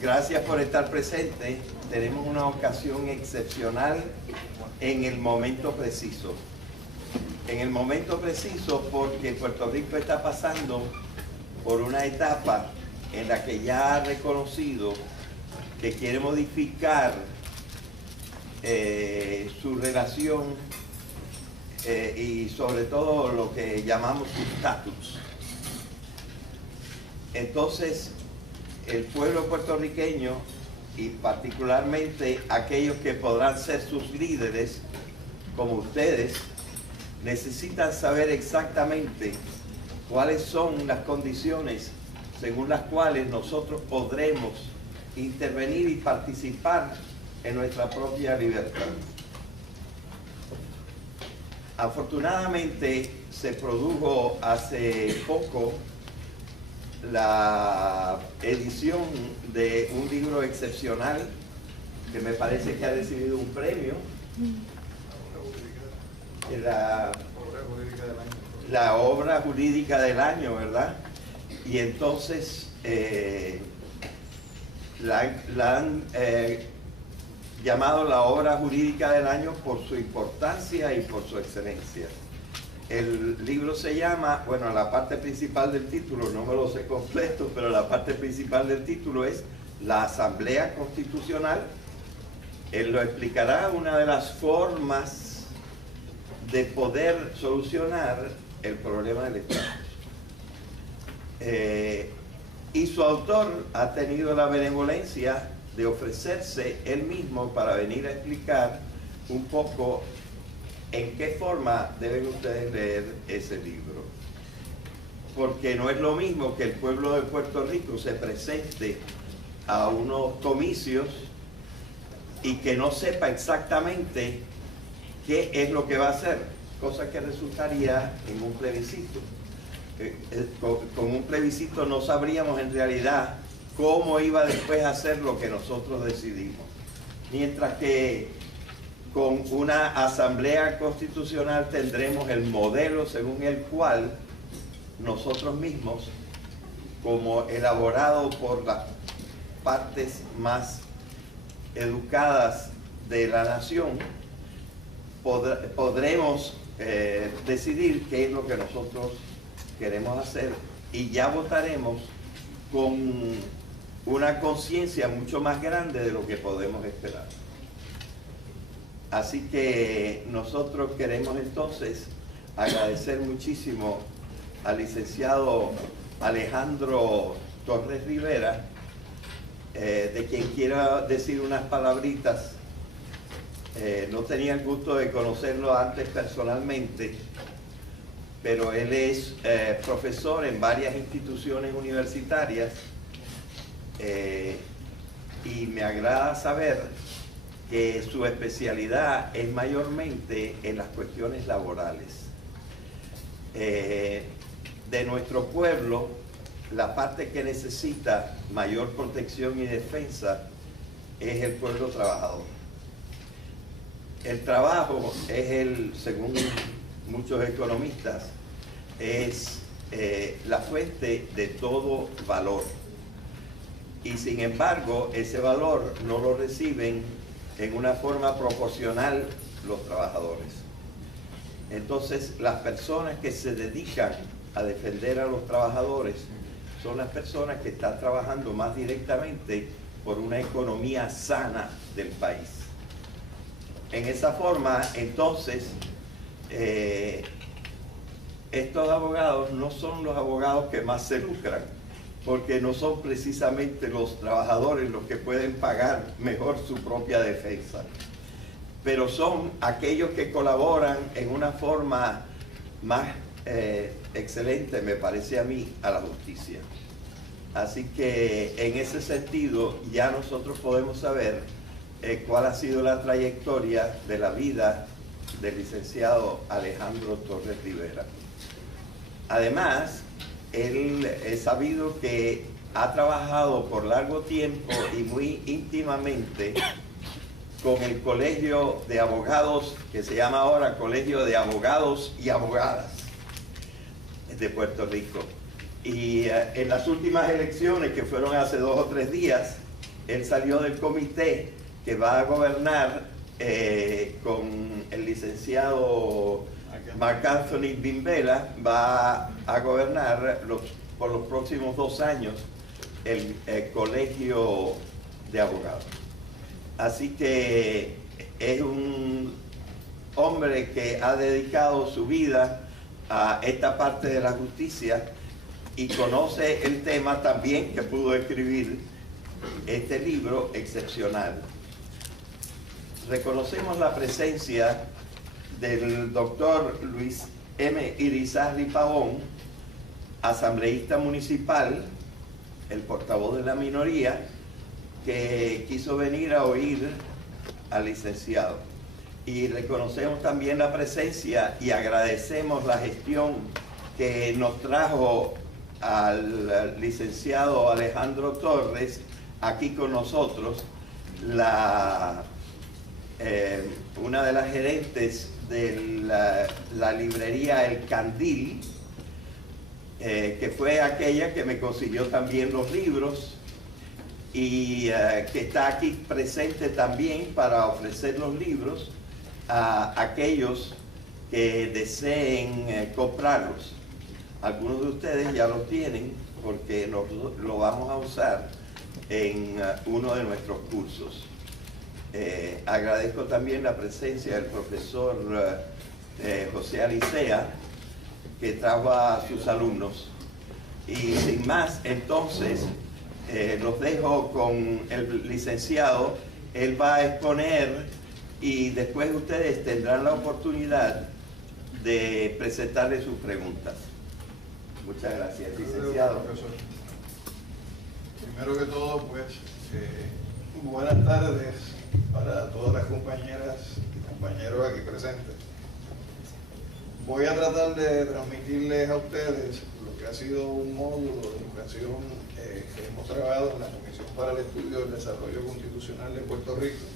Gracias por estar presente. Tenemos una ocasión excepcional en el momento preciso. En el momento preciso porque Puerto Rico está pasando por una etapa en la que ya ha reconocido que quiere modificar su relación y sobre todo lo que llamamos su estatus. Entonces, el pueblo puertorriqueño y particularmente aquellos que podrán ser sus líderes, como ustedes, necesitan saber exactamente cuáles son las condiciones según las cuales nosotros podremos intervenir y participar en nuestra propia libertad. Afortunadamente se produjo hace poco la edición de un libro excepcional que me parece que ha recibido un premio, la obra jurídica del año, ¿verdad? Y entonces la han llamado la obra jurídica del año por su importancia y por su excelencia. El libro se llama, bueno, la parte principal del título, no me lo sé completo, pero la parte principal del título es La Asamblea Constitucional. Él lo explicará, una de las formas de poder solucionar el problema del Estado. Y su autor ha tenido la benevolencia de ofrecerse él mismo para venir a explicar un poco en qué forma deben ustedes leer ese libro. Porque no es lo mismo que el pueblo de Puerto Rico se presente a unos comicios y que no sepa exactamente qué es lo que va a hacer, cosa que resultaría en un plebiscito. Con un plebiscito no sabríamos en realidad cómo iba después a hacer lo que nosotros decidimos. Mientras que con una asamblea constitucional tendremos el modelo según el cual nosotros mismos, como elaborado por las partes más educadas de la nación, podremos decidir qué es lo que nosotros queremos hacer y ya votaremos con una conciencia mucho más grande de lo que podemos esperar. Así que nosotros queremos entonces agradecer muchísimo al licenciado Alejandro Torres Rivera, de quien quiero decir unas palabritas. No tenía el gusto de conocerlo antes personalmente, pero él es profesor en varias instituciones universitarias y me agrada saber que su especialidad es mayormente en las cuestiones laborales. De nuestro pueblo, la parte que necesita mayor protección y defensa es el pueblo trabajador. El trabajo es según muchos economistas, es la fuente de todo valor. Y sin embargo, ese valor no lo reciben en una forma proporcional los trabajadores. Entonces, las personas que se dedican a defender a los trabajadores son las personas que están trabajando más directamente por una economía sana del país. En esa forma, entonces, estos abogados no son los abogados que más se lucran, porque no son precisamente los trabajadores los que pueden pagar mejor su propia defensa, pero son aquellos que colaboran en una forma más excelente, me parece a mí, a la justicia. Así que en ese sentido ya nosotros podemos saber cuál ha sido la trayectoria de la vida del licenciado Alejandro Torres Rivera. Además, él es sabido que ha trabajado por largo tiempo y muy íntimamente con el Colegio de Abogados, que se llama ahora Colegio de Abogados y Abogadas de Puerto Rico. Y en las últimas elecciones, que fueron hace 2 o 3 días, él salió del comité que va a gobernar con el licenciado Mark Anthony Bimbela, va a gobernar por los próximos 2 años el colegio de abogados. Así que es un hombre que ha dedicado su vida a esta parte de la justicia y conoce el tema también, que pudo escribir este libro excepcional. Reconocemos la presencia del doctor Luis M. Irizarry Pavón, asambleísta municipal, el portavoz de la minoría, que quiso venir a oír al licenciado. Y reconocemos también la presencia y agradecemos la gestión que nos trajo al licenciado Alejandro Torres aquí con nosotros, una de las gerentes de la librería El Candil, que fue aquella que me consiguió también los libros y que está aquí presente también para ofrecer los libros a aquellos que deseen comprarlos. Algunos de ustedes ya los tienen porque lo vamos a usar en uno de nuestros cursos. Agradezco también la presencia del profesor José Alicea, que trajo a sus alumnos. Y sin más, entonces, los dejo con el licenciado. Él va a exponer y después ustedes tendrán la oportunidad de presentarle sus preguntas. Muchas gracias, licenciado. Primero que todo, pues, buenas tardes para todas las compañeras y compañeros aquí presentes. Voy a tratar de transmitirles a ustedes lo que ha sido un módulo de educación que hemos trabajado en la Comisión para el Estudio del Desarrollo Constitucional de Puerto Rico,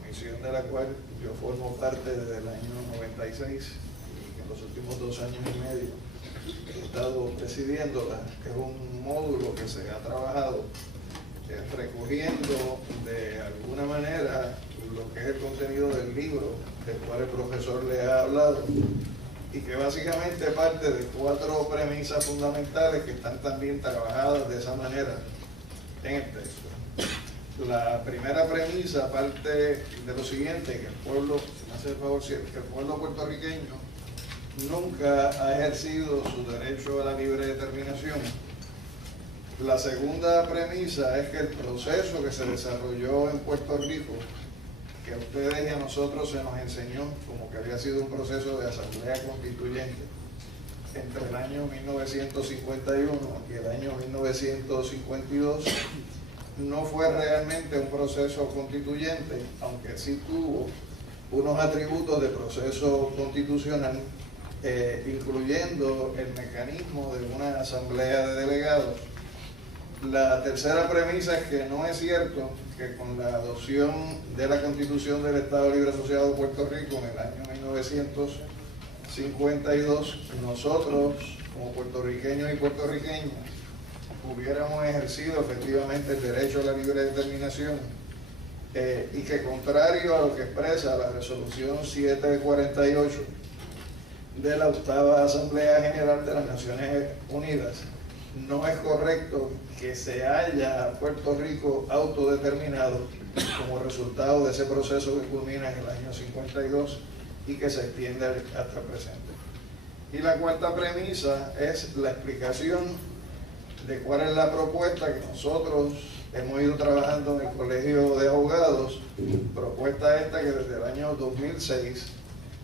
comisión de la cual yo formo parte desde el año 96 y que en los últimos 2 años y medio he estado presidiéndola. Es un módulo que se ha trabajado recogiendo de alguna manera lo que es el contenido del libro del cual el profesor le ha hablado y que básicamente parte de 4 premisas fundamentales que están también trabajadas de esa manera en el texto. La primera premisa parte de lo siguiente, que el pueblo, si me hace el favor, que el pueblo puertorriqueño nunca ha ejercido su derecho a la libre determinación. La segunda premisa es que el proceso que se desarrolló en Puerto Rico, que a ustedes y a nosotros se nos enseñó como que había sido un proceso de asamblea constituyente entre el año 1951 y el año 1952, no fue realmente un proceso constituyente, aunque sí tuvo unos atributos de proceso constitucional, incluyendo el mecanismo de una asamblea de delegados. La tercera premisa es que no es cierto que con la adopción de la Constitución del Estado Libre Asociado de Puerto Rico en el año 1952, nosotros como puertorriqueños y puertorriqueñas hubiéramos ejercido efectivamente el derecho a la libre determinación y que, contrario a lo que expresa la resolución 748 de la 8ª Asamblea General de las Naciones Unidas, no es correcto que se haya Puerto Rico autodeterminado como resultado de ese proceso que culmina en el año 52 y que se extiende hasta el presente. Y la cuarta premisa es la explicación de cuál es la propuesta que nosotros hemos ido trabajando en el Colegio de Abogados, propuesta esta que desde el año 2006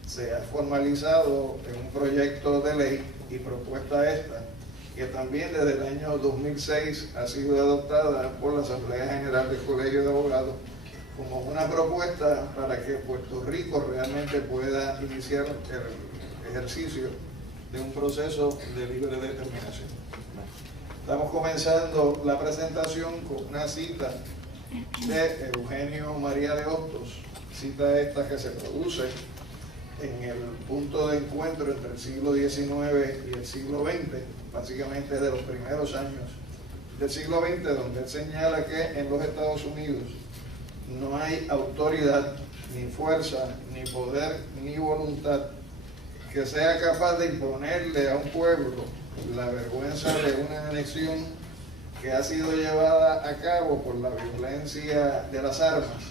se ha formalizado en un proyecto de ley, y propuesta esta que también desde el año 2006 ha sido adoptada por la Asamblea General del Colegio de Abogados como una propuesta para que Puerto Rico realmente pueda iniciar el ejercicio de un proceso de libre determinación. Estamos comenzando la presentación con una cita de Eugenio María de Hostos, cita esta que se produce en el punto de encuentro entre el siglo XIX y el siglo XX, básicamente de los primeros años del siglo XX, donde él señala que en los Estados Unidos no hay autoridad, ni fuerza, ni poder, ni voluntad que sea capaz de imponerle a un pueblo la vergüenza de una anexión que ha sido llevada a cabo por la violencia de las armas,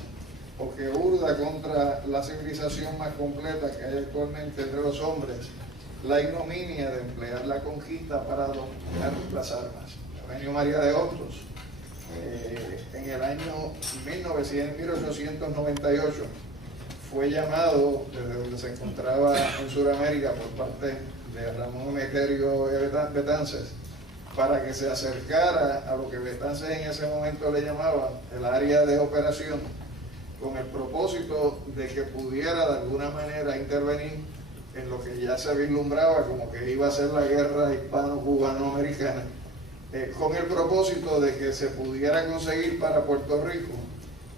o que urda contra la civilización más completa que hay actualmente entre los hombres, la ignominia de emplear la conquista para dominar las armas. Eugenio María de Hostos, en el año 1898, fue llamado desde donde se encontraba en Sudamérica por parte de Ramón Emeterio Betances para que se acercara a lo que Betances en ese momento le llamaba el área de operación, con el propósito de que pudiera de alguna manera intervenir en lo que ya se vislumbraba como que iba a ser la guerra hispano-cubano-americana, con el propósito de que se pudiera conseguir para Puerto Rico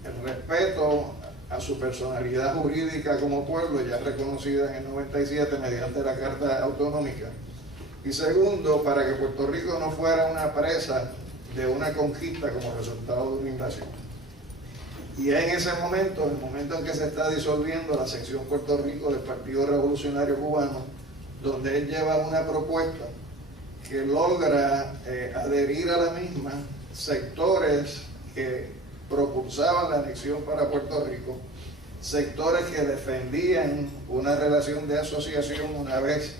el respeto a su personalidad jurídica como pueblo, ya reconocida en el 97 mediante la Carta Autonómica, y segundo, para que Puerto Rico no fuera una presa de una conquista como resultado de una invasión. Y en ese momento, el momento en que se está disolviendo la sección Puerto Rico del Partido Revolucionario Cubano, donde él lleva una propuesta que logra adherir a la misma sectores que propulsaban la anexión para Puerto Rico, sectores que defendían una relación de asociación una vez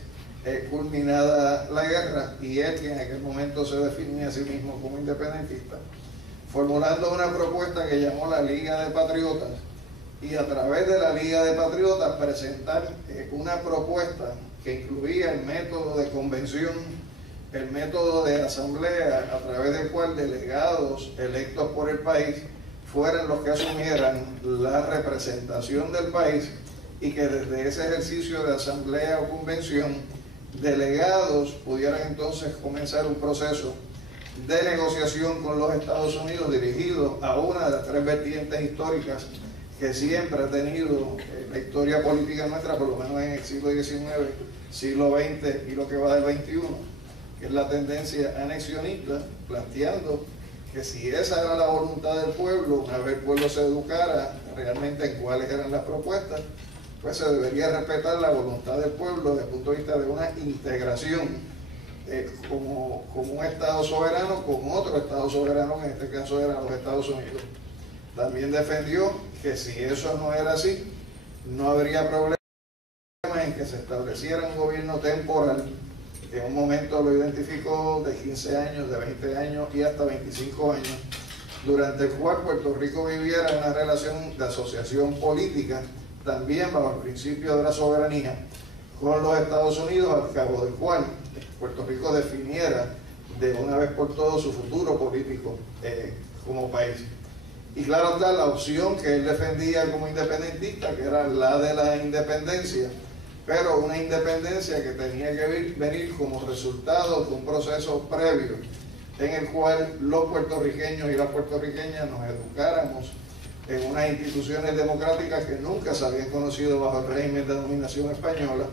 culminada la guerra, y él, que en aquel momento se definía a sí mismo como independentista, formulando una propuesta que llamó la Liga de Patriotas, y a través de la Liga de Patriotas presentar una propuesta que incluía el método de convención, el método de asamblea, a través del cual delegados electos por el país fueran los que asumieran la representación del país, y que desde ese ejercicio de asamblea o convención, delegados pudieran entonces comenzar un proceso de negociación con los Estados Unidos dirigido a una de las tres vertientes históricas que siempre ha tenido la historia política nuestra, por lo menos en el siglo XIX, siglo XX y lo que va del XXI, que es la tendencia anexionista, planteando que si esa era la voluntad del pueblo, una vez el pueblo se educara realmente en cuáles eran las propuestas, pues se debería respetar la voluntad del pueblo desde el punto de vista de una integración como un Estado soberano con otro Estado soberano, que en este caso eran los Estados Unidos. También defendió que si eso no era así, no habría problema en que se estableciera un gobierno temporal, que en un momento lo identificó de 15 años, de 20 años y hasta 25 años, durante el cual Puerto Rico viviera una relación de asociación política, también bajo el principio de la soberanía, con los Estados Unidos, al cabo del cual Puerto Rico definiera de una vez por todas su futuro político como país. Y claro está, la opción que él defendía como independentista, que era la de la independencia, pero una independencia que tenía que venir como resultado de un proceso previo en el cual los puertorriqueños y las puertorriqueñas nos educáramos en unas instituciones democráticas que nunca se habían conocido bajo el régimen de dominación española,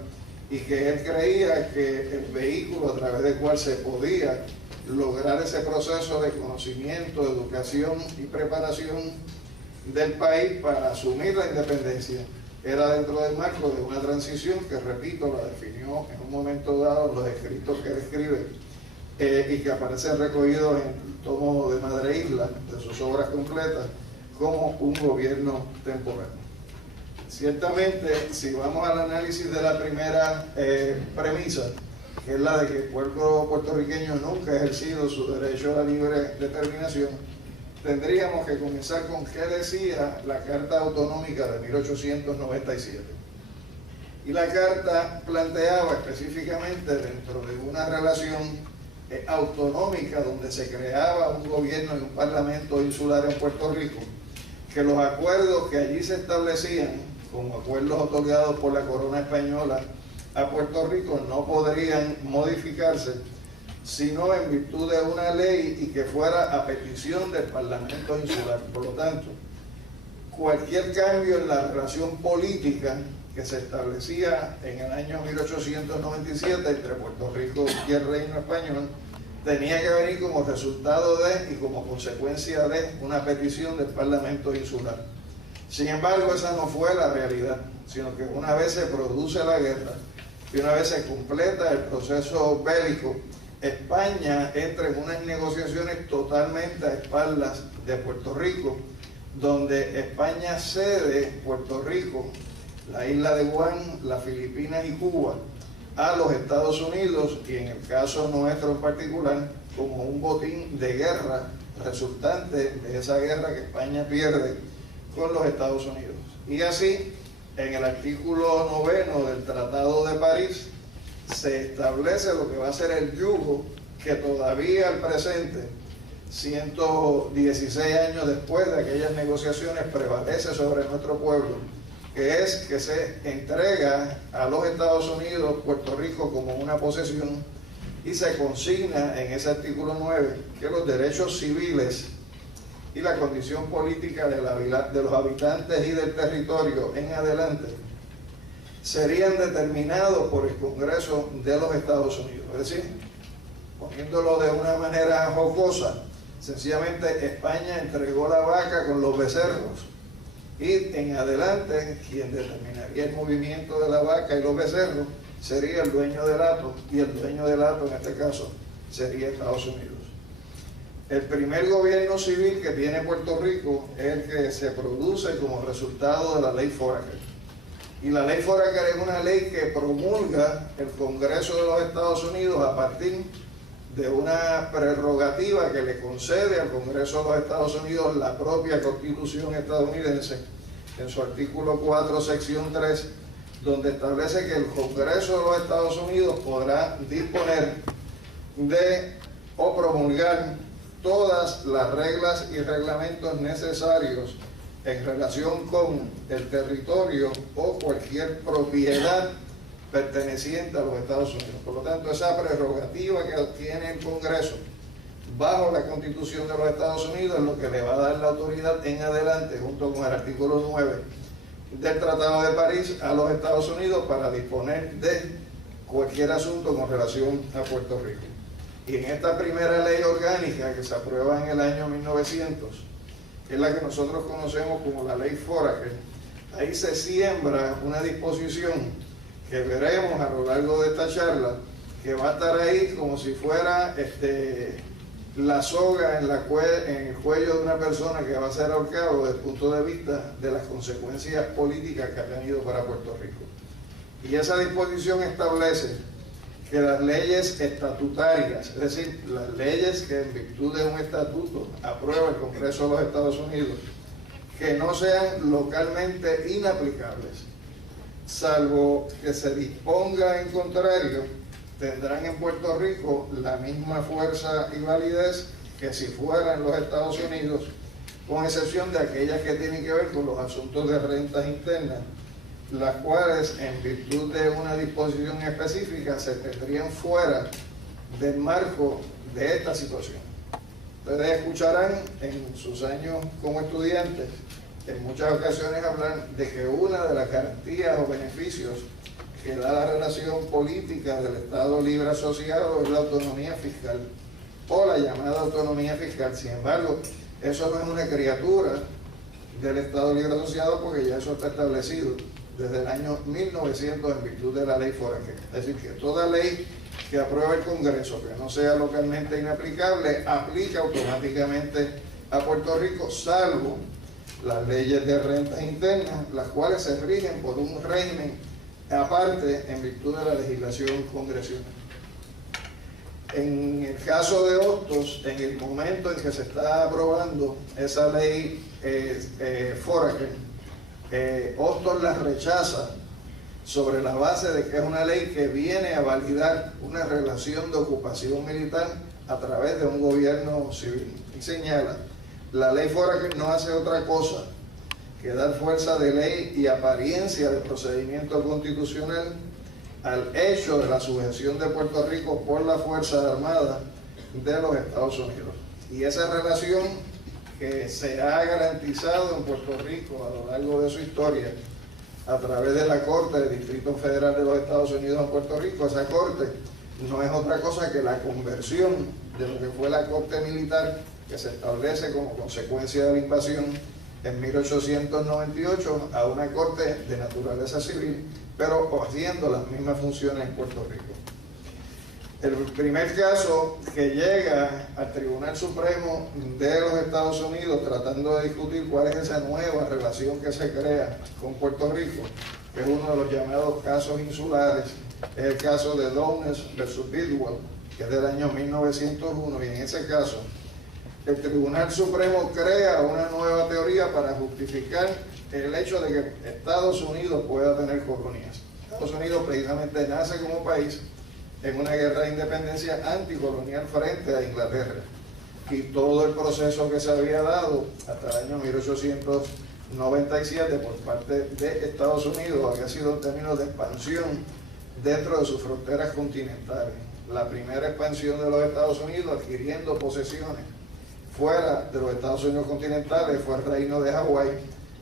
y que él creía que el vehículo a través del cual se podía lograr ese proceso de conocimiento, educación y preparación del país para asumir la independencia era dentro del marco de una transición que, repito, la definió en un momento dado los escritos que él escribe y que aparecen recogidos en el tomo de Madre Isla, de sus obras completas, como un gobierno temporal. Ciertamente, si vamos al análisis de la primera premisa, que es la de que el pueblo puertorriqueño nunca ha ejercido su derecho a la libre determinación, tendríamos que comenzar con qué decía la Carta Autonómica de 1897. Y la Carta planteaba específicamente, dentro de una relación autonómica donde se creaba un gobierno y un parlamento insular en Puerto Rico, que los acuerdos que allí se establecían, como acuerdos otorgados por la corona española a Puerto Rico, no podrían modificarse sino en virtud de una ley y que fuera a petición del Parlamento insular. Por lo tanto, cualquier cambio en la relación política que se establecía en el año 1897 entre Puerto Rico y el Reino Español tenía que venir como resultado de y como consecuencia de una petición del Parlamento insular. Sin embargo, esa no fue la realidad, sino que una vez se produce la guerra y una vez se completa el proceso bélico, España entra en unas negociaciones totalmente a espaldas de Puerto Rico, donde España cede Puerto Rico, la isla de Guam, las Filipinas y Cuba a los Estados Unidos, y en el caso nuestro en particular, como un botín de guerra resultante de esa guerra que España pierde con los Estados Unidos. Y así, en el artículo 9 del Tratado de París, se establece lo que va a ser el yugo que todavía al presente, 116 años después de aquellas negociaciones, prevalece sobre nuestro pueblo, que es que se entrega a los Estados Unidos Puerto Rico como una posesión, y se consigna en ese artículo 9 que los derechos civiles y la condición política de los habitantes y del territorio en adelante serían determinados por el Congreso de los Estados Unidos. Es decir, poniéndolo de una manera jocosa, sencillamente España entregó la vaca con los becerros, y en adelante quien determinaría el movimiento de la vaca y los becerros sería el dueño del hato, y el dueño del hato en este caso sería Estados Unidos. El primer gobierno civil que tiene Puerto Rico es el que se produce como resultado de la ley Foraker. Y la ley Foraker es una ley que promulga el Congreso de los Estados Unidos a partir de una prerrogativa que le concede al Congreso de los Estados Unidos la propia Constitución estadounidense, en su artículo 4, sección 3, donde establece que el Congreso de los Estados Unidos podrá disponer de o promulgar todas las reglas y reglamentos necesarios en relación con el territorio o cualquier propiedad perteneciente a los Estados Unidos. Por lo tanto, esa prerrogativa que tiene el Congreso bajo la Constitución de los Estados Unidos es lo que le va a dar la autoridad en adelante, junto con el artículo 9 del Tratado de París, a los Estados Unidos para disponer de cualquier asunto con relación a Puerto Rico. Y en esta primera ley orgánica que se aprueba en el año 1900, que es la que nosotros conocemos como la ley Foraker, ahí se siembra una disposición que veremos a lo largo de esta charla, que va a estar ahí como si fuera la soga en el cuello de una persona que va a ser ahorcado desde el punto de vista de las consecuencias políticas que ha tenido para Puerto Rico. Y esa disposición establece que las leyes estatutarias, es decir, las leyes que en virtud de un estatuto aprueba el Congreso de los Estados Unidos, que no sean localmente inaplicables, salvo que se disponga en contrario, tendrán en Puerto Rico la misma fuerza y validez que si fueran en los Estados Unidos, con excepción de aquellas que tienen que ver con los asuntos de rentas internas, las cuales en virtud de una disposición específica se tendrían fuera del marco de esta situación. Ustedes escucharán en sus años como estudiantes en muchas ocasiones hablar de que una de las garantías o beneficios que da la relación política del Estado libre asociado es la autonomía fiscal, o la llamada autonomía fiscal. Sin embargo, eso no es una criatura del Estado libre asociado, porque ya eso está establecido desde el año 1900 en virtud de la ley Foraker. Es decir, que toda ley que apruebe el Congreso que no sea localmente inaplicable aplica automáticamente a Puerto Rico, salvo las leyes de rentas internas, las cuales se rigen por un régimen aparte en virtud de la legislación congresional. En el caso de Hostos, en el momento en que se está aprobando esa ley Foraker, Hostos la rechaza sobre la base de que es una ley que viene a validar una relación de ocupación militar a través de un gobierno civil. Y señala, la ley Foraker no hace otra cosa que dar fuerza de ley y apariencia de procedimiento constitucional al hecho de la sujeción de Puerto Rico por la Fuerza Armada de los Estados Unidos. Y esa relación que se ha garantizado en Puerto Rico a lo largo de su historia a través de la Corte del Distrito Federal de los Estados Unidos en Puerto Rico, esa Corte no es otra cosa que la conversión de lo que fue la corte militar que se establece como consecuencia de la invasión en 1898 a una corte de naturaleza civil, pero haciendo las mismas funciones en Puerto Rico. El primer caso que llega al Tribunal Supremo de los Estados Unidos tratando de discutir cuál es esa nueva relación que se crea con Puerto Rico, que es uno de los llamados casos insulares, es el caso de Downes versus Bidwell, que es del año 1901, y en ese caso el Tribunal Supremo crea una nueva teoría para justificar el hecho de que Estados Unidos pueda tener colonias. Estados Unidos precisamente nace como país en una guerra de independencia anticolonial frente a Inglaterra, y todo el proceso que se había dado hasta el año 1897 por parte de Estados Unidos había sido en términos de expansión dentro de sus fronteras continentales. La primera expansión de los Estados Unidos adquiriendo posesiones fuera de los Estados Unidos continentales fue el Reino de Hawái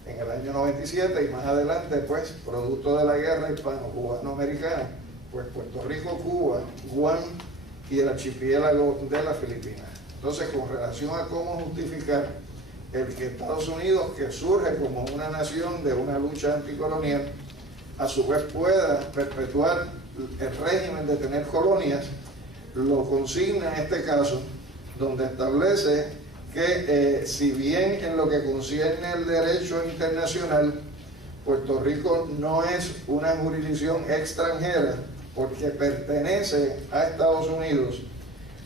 en el año 97, y más adelante, pues, producto de la guerra hispano-cubano-americana, pues Puerto Rico, Cuba, Guam y el archipiélago de las Filipinas. Entonces, con relación a cómo justificar el que Estados Unidos, que surge como una nación de una lucha anticolonial, a su vez pueda perpetuar el régimen de tener colonias, lo consigna en este caso, donde establece que si bien en lo que concierne el derecho internacional, Puerto Rico no es una jurisdicción extranjera porque pertenece a Estados Unidos,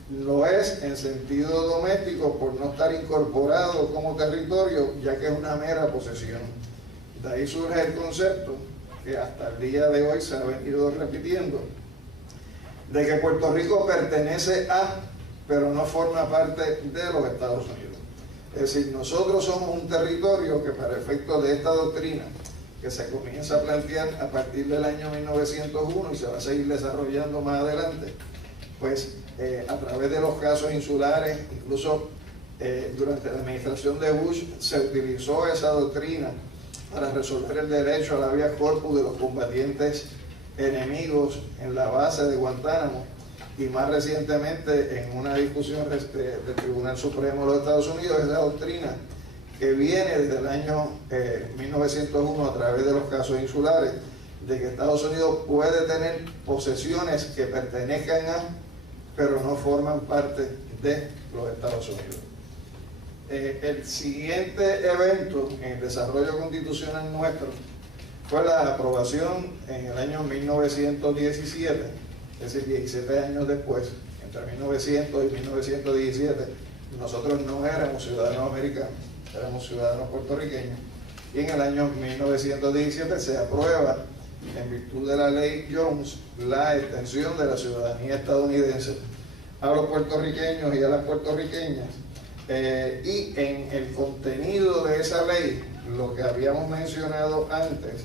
lo es en sentido doméstico por no estar incorporado como territorio, ya que es una mera posesión. De ahí surge el concepto, que hasta el día de hoy se ha venido repitiendo, de que Puerto Rico pertenece a, pero no forma parte de los Estados Unidos. Es decir, nosotros somos un territorio que, para efectos de esta doctrina, que se comienza a plantear a partir del año 1901 y se va a seguir desarrollando más adelante, pues a través de los casos insulares, incluso durante la administración de Bush se utilizó esa doctrina para resolver el derecho a la habeas corpus de los combatientes enemigos en la base de Guantánamo, y más recientemente en una discusión del Tribunal Supremo de los Estados Unidos, esa doctrina que viene desde el año 1901 a través de los casos insulares, de que Estados Unidos puede tener posesiones que pertenezcan a, pero no forman parte de los Estados Unidos. El siguiente evento en el desarrollo constitucional nuestro fue la aprobación en el año 1917, es decir, 17 años después, entre 1900 y 1917, nosotros no éramos ciudadanos americanos, éramos ciudadanos puertorriqueños, y en el año 1917 se aprueba, en virtud de la ley Jones, la extensión de la ciudadanía estadounidense a los puertorriqueños y a las puertorriqueñas, y en el contenido de esa ley, lo que habíamos mencionado antes,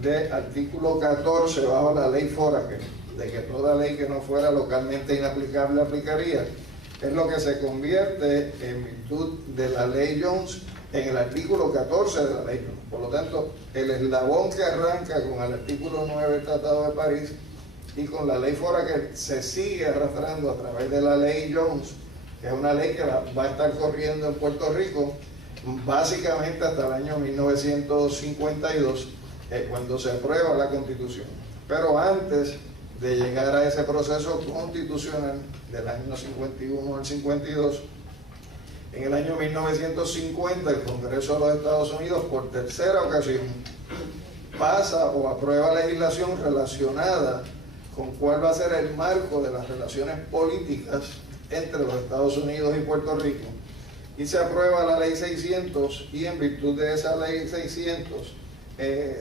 de artículo 14 bajo la ley Foraker, de que toda ley que no fuera localmente inaplicable aplicaría, es lo que se convierte en virtud de la ley Jones en el artículo 14 de la ley Jones. Por lo tanto, el eslabón que arranca con el artículo 9 del Tratado de París y con la ley Foraker se sigue arrastrando a través de la ley Jones, que es una ley que va a estar corriendo en Puerto Rico básicamente hasta el año 1952, cuando se aprueba la Constitución. Pero antes de llegar a ese proceso constitucional del año 51 al 52, en el año 1950 el Congreso de los Estados Unidos, por tercera ocasión, pasa o aprueba legislación relacionada con cuál va a ser el marco de las relaciones políticas entre los Estados Unidos y Puerto Rico, y se aprueba la ley 600, y en virtud de esa ley 600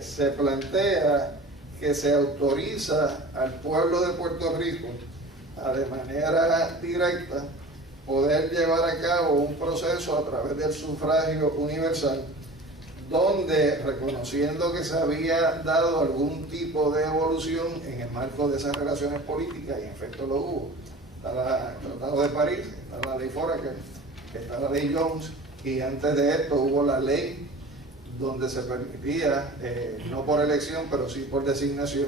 se plantea que se autoriza al pueblo de Puerto Rico a, de manera directa, poder llevar a cabo un proceso a través del sufragio universal, donde, reconociendo que se había dado algún tipo de evolución en el marco de esas relaciones políticas, y en efecto lo hubo, está el Tratado de París, está la ley Foraker, está la ley Jones, y antes de esto hubo la ley donde se permitía, no por elección, pero sí por designación,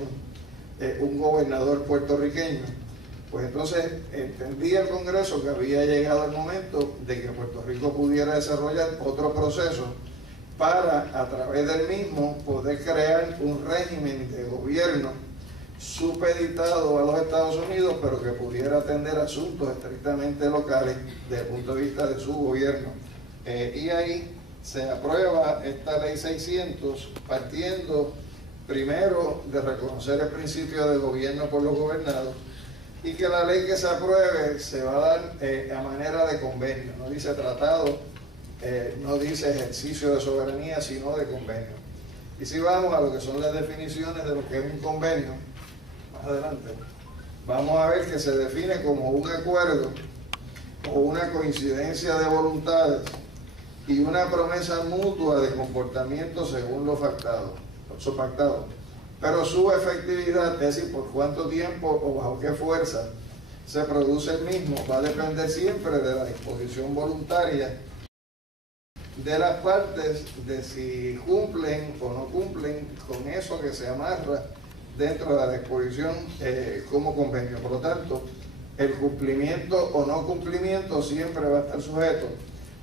un gobernador puertorriqueño. Pues entonces entendía el Congreso que había llegado el momento de que Puerto Rico pudiera desarrollar otro proceso para, a través del mismo, poder crear un régimen de gobierno supeditado a los Estados Unidos, pero que pudiera atender asuntos estrictamente locales desde el punto de vista de su gobierno. Y ahí se aprueba esta ley 600, partiendo primero de reconocer el principio de gobierno por los gobernados, y que la ley que se apruebe se va a dar a manera de convenio, no dice tratado, no dice ejercicio de soberanía, sino de convenio. Y si vamos a lo que son las definiciones de lo que es un convenio, más adelante, vamos a ver que se define como un acuerdo o una coincidencia de voluntades y una promesa mutua de comportamiento según lo pactado. Pero su efectividad, es decir, por cuánto tiempo o bajo qué fuerza se produce el mismo, va a depender siempre de la disposición voluntaria de las partes, de si cumplen o no cumplen con eso que se amarra dentro de la disposición como convenio. Por lo tanto, el cumplimiento o no cumplimiento siempre va a estar sujeto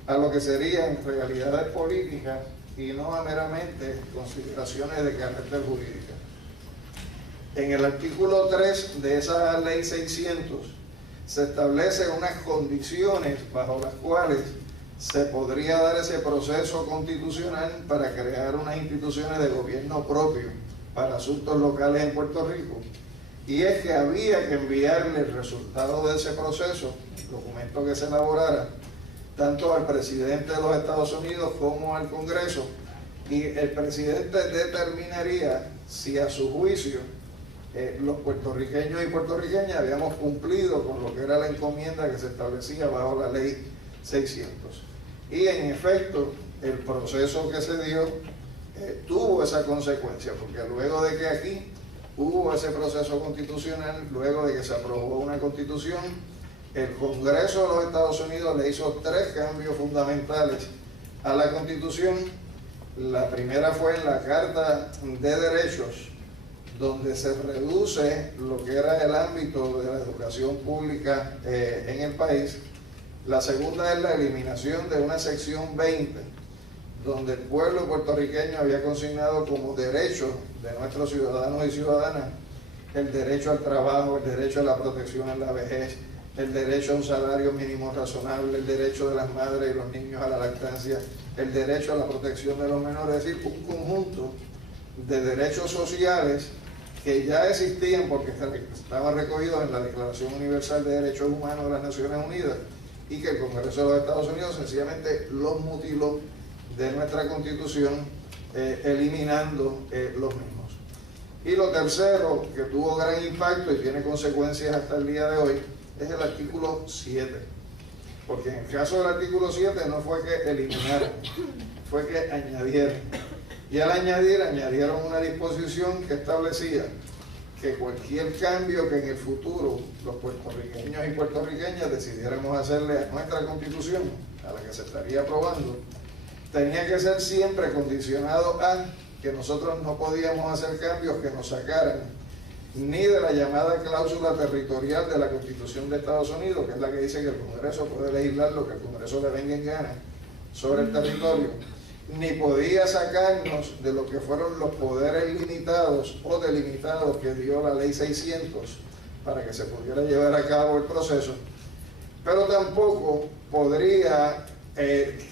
a lo que serían realidades políticas y no a meramente consideraciones de carácter jurídico. En el artículo 3 de esa ley 600 se establecen unas condiciones bajo las cuales se podría dar ese proceso constitucional para crear unas instituciones de gobierno propio para asuntos locales en Puerto Rico. Y es que había que enviarle el resultado de ese proceso, el documento que se elaborara, tanto al presidente de los Estados Unidos como al Congreso, y el presidente determinaría si a su juicio los puertorriqueños y puertorriqueñas habíamos cumplido con lo que era la encomienda que se establecía bajo la ley 600. Y en efecto, el proceso que se dio tuvo esa consecuencia, porque luego de que aquí hubo ese proceso constitucional, luego de que se aprobó una constitución, el Congreso de los Estados Unidos le hizo 3 cambios fundamentales a la Constitución. La primera fue en la Carta de Derechos, donde se reduce lo que era el ámbito de la educación pública en el país. La segunda es la eliminación de una sección 20, donde el pueblo puertorriqueño había consignado como derecho de nuestros ciudadanos y ciudadanas el derecho al trabajo, el derecho a la protección en la vejez, el derecho a un salario mínimo razonable, el derecho de las madres y los niños a la lactancia, el derecho a la protección de los menores, es decir, un conjunto de derechos sociales que ya existían porque estaban recogidos en la Declaración Universal de Derechos Humanos de las Naciones Unidas, y que el Congreso de los Estados Unidos sencillamente los mutiló de nuestra Constitución, eliminando los mismos. Y lo tercero, que tuvo gran impacto y tiene consecuencias hasta el día de hoy, es el artículo 7. Porque en el caso del artículo 7 no fue que eliminaron, fue que añadieron. Y al añadieron una disposición que establecía que cualquier cambio que en el futuro los puertorriqueños y puertorriqueñas decidiéramos hacerle a nuestra Constitución, a la que se estaría aprobando, tenía que ser siempre condicionado a que nosotros no podíamos hacer cambios que nos sacaran ni de la llamada cláusula territorial de la Constitución de Estados Unidos, que es la que dice que el Congreso puede legislar lo que el Congreso le venga en gana sobre el territorio, ni podía sacarnos de lo que fueron los poderes limitados o delimitados que dio la ley 600 para que se pudiera llevar a cabo el proceso, pero tampoco podría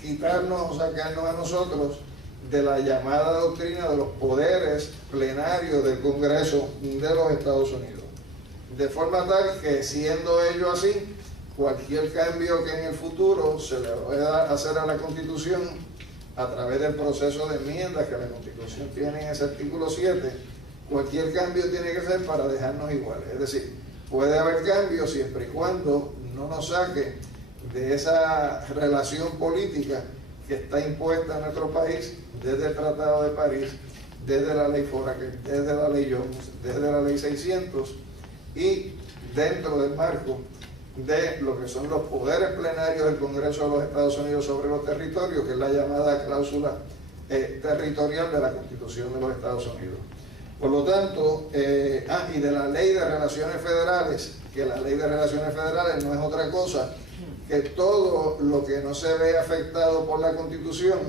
quitarnos o sacarnos a nosotros de la llamada doctrina de los poderes plenarios del Congreso de los Estados Unidos. De forma tal que, siendo ello así, cualquier cambio que en el futuro se le vaya a hacer a la Constitución a través del proceso de enmiendas que la Constitución tiene en ese artículo 7, cualquier cambio tiene que ser para dejarnos iguales. Es decir, puede haber cambios siempre y cuando no nos saque de esa relación política que está impuesta en nuestro país desde el Tratado de París, desde la ley Foraker, desde la ley Jones, desde la ley 600 y dentro del marco de lo que son los poderes plenarios del Congreso de los Estados Unidos sobre los territorios, que es la llamada cláusula territorial de la Constitución de los Estados Unidos. Por lo tanto, y de la Ley de Relaciones Federales, que que la Ley de Relaciones Federales no es otra cosa que todo lo que no se ve afectado por la Constitución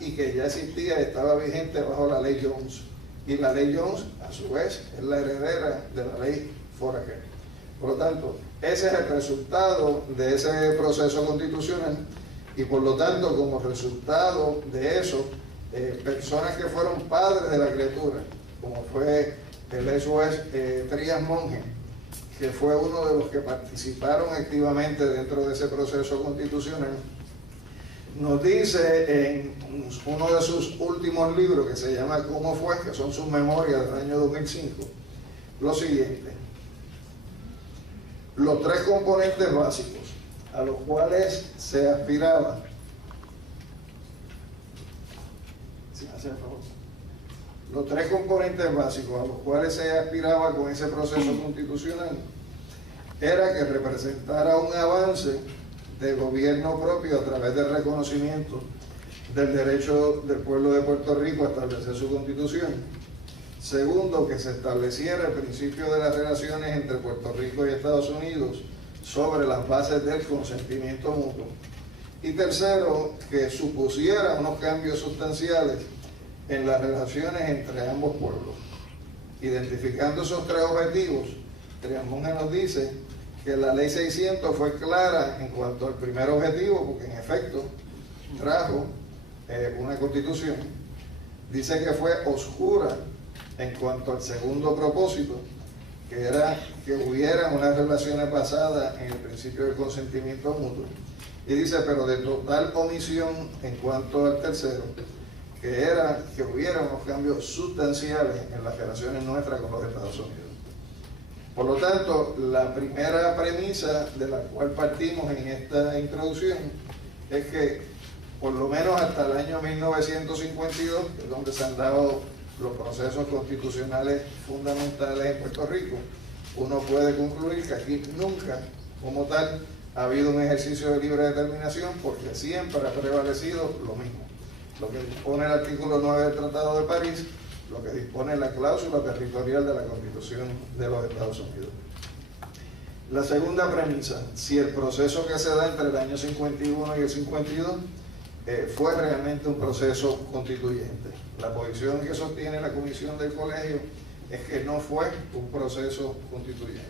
y que ya existía, estaba vigente bajo la Ley Jones. Y la Ley Jones, a su vez, es la heredera de la Ley Foraker. Por lo tanto, ese es el resultado de ese proceso constitucional y por lo tanto, como resultado de eso, personas que fueron padres de la criatura, como fue el ex juez Trías Monge, que fue uno de los que participaron activamente dentro de ese proceso constitucional, nos dice en uno de sus últimos libros, que se llama ¿Cómo fue?, que son sus memorias del año 2005, lo siguiente: los tres componentes básicos a los cuales se aspiraba, los tres componentes básicos a los cuales se aspiraba con ese proceso constitucional era que representara un avance de gobierno propio a través del reconocimiento del derecho del pueblo de Puerto Rico a establecer su constitución. Segundo, que se estableciera el principio de las relaciones entre Puerto Rico y Estados Unidos sobre las bases del consentimiento mutuo. Y tercero, que supusiera unos cambios sustanciales en las relaciones entre ambos pueblos. Identificando esos tres objetivos, Trías Monge nos dice que la Ley 600 fue clara en cuanto al primer objetivo, porque en efecto trajo una constitución. Dice que fue oscura en cuanto al segundo propósito, que era que hubiera unas relaciones basadas en el principio del consentimiento mutuo. Y dice, pero de total omisión en cuanto al tercero, que era que hubiera unos cambios sustanciales en las relaciones nuestras con los Estados Unidos. Por lo tanto, la primera premisa de la cual partimos en esta introducción es que, por lo menos hasta el año 1952, que es donde se han dado los procesos constitucionales fundamentales en Puerto Rico, uno puede concluir que aquí nunca, como tal, ha habido un ejercicio de libre determinación, porque siempre ha prevalecido lo mismo. Lo que dispone el artículo 9 del Tratado de París, lo que dispone la cláusula territorial de la Constitución de los Estados Unidos. La segunda premisa: si el proceso que se da entre el año 51 y el 52 fue realmente un proceso constituyente. La posición que sostiene la Comisión del Colegio es que no fue un proceso constituyente.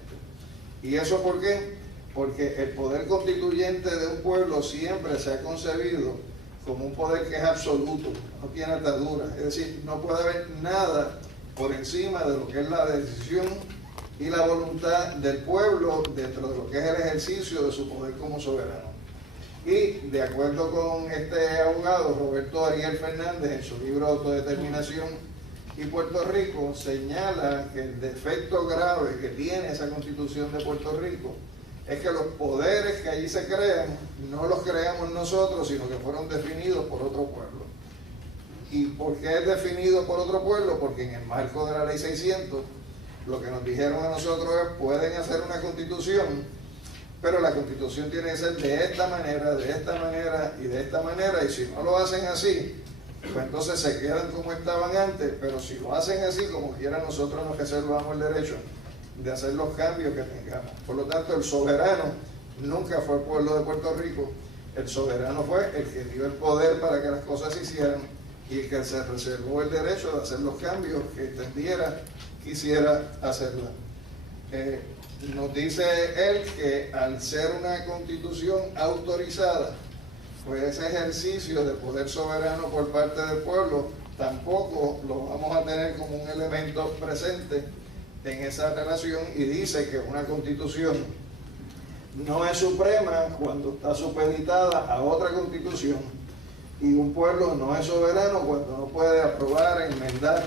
¿Y eso por qué? Porque el poder constituyente de un pueblo siempre se ha concebido como un poder que es absoluto, no tiene ataduras, es decir, no puede haber nada por encima de lo que es la decisión y la voluntad del pueblo dentro de lo que es el ejercicio de su poder como soberano. Y de acuerdo con este abogado, Roberto Ariel Fernández, en su libro Autodeterminación y Puerto Rico, señala que el defecto grave que tiene esa Constitución de Puerto Rico es que los poderes que allí se crean, no los creamos nosotros, sino que fueron definidos por otro pueblo. ¿Y por qué es definido por otro pueblo? Porque en el marco de la Ley 600, lo que nos dijeron a nosotros es: pueden hacer una constitución, pero la constitución tiene que ser de esta manera y de esta manera, y si no lo hacen así, pues entonces se quedan como estaban antes, pero si lo hacen así, como quiera, nosotros nos reservamos el derecho de hacer los cambios que tengamos. Por lo tanto, el soberano nunca fue el pueblo de Puerto Rico. El soberano fue el que dio el poder para que las cosas se hicieran y el que se reservó el derecho de hacer los cambios que entendiera, quisiera hacerla. Nos dice él que al ser una constitución autorizada, pues ese ejercicio de poder soberano por parte del pueblo tampoco lo vamos a tener como un elemento presente en esa relación, y dice que una constitución no es suprema cuando está supeditada a otra constitución, y un pueblo no es soberano cuando no puede aprobar, enmendar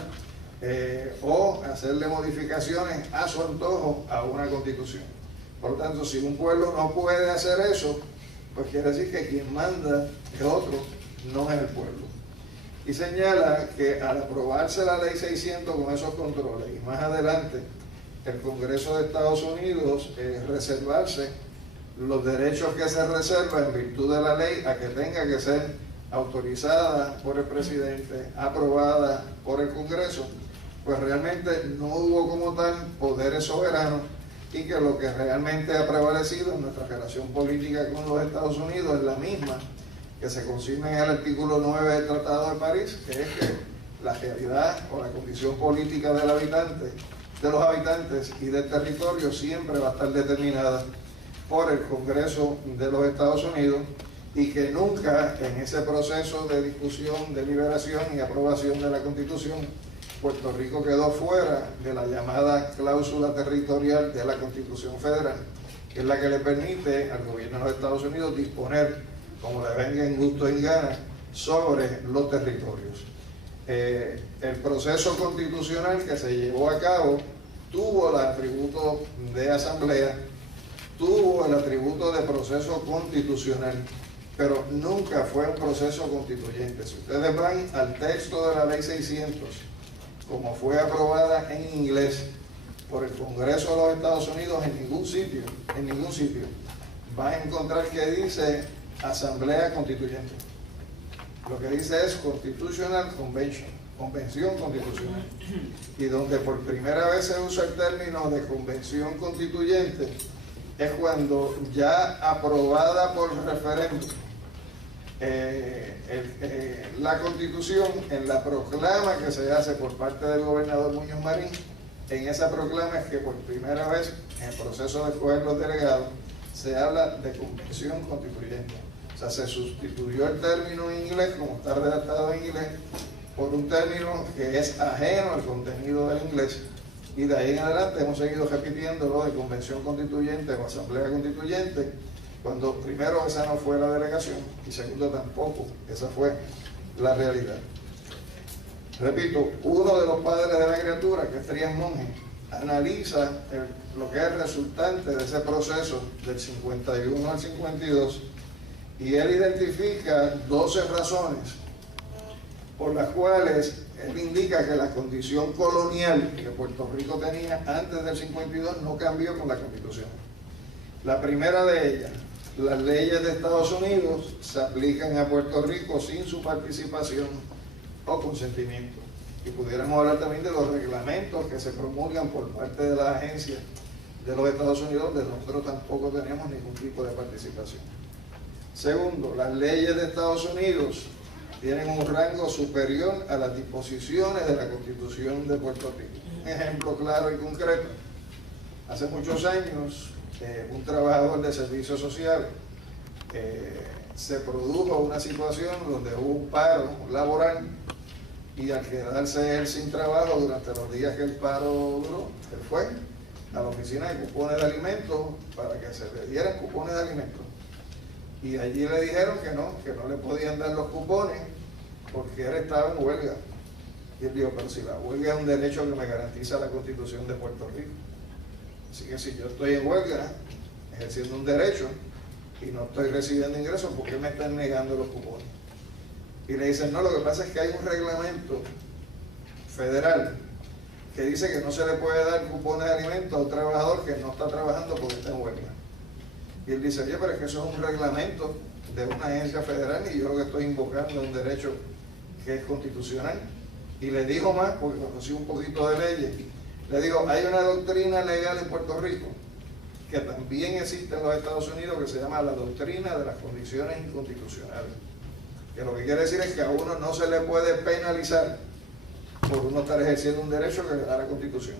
o hacerle modificaciones a su antojo a una constitución. Por lo tanto, si un pueblo no puede hacer eso, pues quiere decir que quien manda es otro, no es el pueblo. Y señala que al aprobarse la Ley 600 con esos controles, y más adelante el Congreso de Estados Unidos reservarse los derechos que se reserva en virtud de la ley a que tenga que ser autorizada por el presidente, aprobada por el Congreso, pues realmente no hubo como tal poderes soberanos y que lo que realmente ha prevalecido en nuestra relación política con los Estados Unidos es la misma que se consigna en el artículo 9 del Tratado de París, que es que la realidad o la condición política del habitante, de los habitantes y del territorio siempre va a estar determinada por el Congreso de los Estados Unidos, y que nunca en ese proceso de discusión, deliberación y aprobación de la Constitución, Puerto Rico quedó fuera de la llamada cláusula territorial de la Constitución Federal, que es la que le permite al gobierno de los Estados Unidos disponer, como le venga en gusto y en gana, sobre los territorios. El proceso constitucional que se llevó a cabo tuvo el atributo de asamblea, tuvo el atributo de proceso constitucional, pero nunca fue un proceso constituyente. Si ustedes van al texto de la Ley 600, como fue aprobada en inglés por el Congreso de los Estados Unidos, en ningún sitio va a encontrar que dice Asamblea Constituyente. Lo que dice es Constitutional Convention, Convención Constitucional. Y donde por primera vez se usa el término de Convención Constituyente es cuando ya aprobada por referéndum la Constitución, en la proclama que se hace por parte del gobernador Muñoz Marín, en esa proclama es que por primera vez en el proceso de escoger los delegados se habla de Convención Constituyente. O sea, se sustituyó el término en inglés, como está redactado en inglés, por un término que es ajeno al contenido del inglés, y de ahí en adelante hemos seguido repitiéndolo de Convención Constituyente o Asamblea Constituyente, cuando primero esa no fue la delegación y segundo tampoco esa fue la realidad. Repito, uno de los padres de la criatura, que es Trías Monge, analiza lo que es el resultante de ese proceso del 51 al 52, y él identifica 12 razones por las cuales él indica que la condición colonial que Puerto Rico tenía antes del 52 no cambió con la Constitución. La primera de ellas: las leyes de Estados Unidos se aplican a Puerto Rico sin su participación o consentimiento. Y pudiéramos hablar también de los reglamentos que se promulgan por parte de las agencias de los Estados Unidos, donde nosotros tampoco tenemos ningún tipo de participación. Segundo, las leyes de Estados Unidos tienen un rango superior a las disposiciones de la Constitución de Puerto Rico. Un ejemplo claro y concreto: hace muchos años, un trabajador de servicios sociales se produjo una situación donde hubo un paro laboral, y al quedarse él sin trabajo durante los días que el paro duró, él fue a la oficina de cupones de alimentos para que se le dieran cupones de alimentos, y allí le dijeron que no le podían dar los cupones porque él estaba en huelga. Y él dijo: pero si la huelga es un derecho que me garantiza la Constitución de Puerto Rico, así que si yo estoy en huelga ejerciendo un derecho y no estoy recibiendo ingresos, ¿por qué me están negando los cupones? Y le dicen: no, lo que pasa es que hay un reglamento federal que dice que no se le puede dar cupones de alimentos a un trabajador que no está trabajando porque está en huelga. Y él dice: oye, pero es que eso es un reglamento de una agencia federal y yo lo que estoy invocando es un derecho que es constitucional. Y le dijo más, porque conocí un poquito de leyes, le digo: hay una doctrina legal en Puerto Rico que también existe en los Estados Unidos, que se llama la doctrina de las condiciones inconstitucionales, que lo que quiere decir es que a uno no se le puede penalizar por uno estar ejerciendo un derecho que le da la Constitución.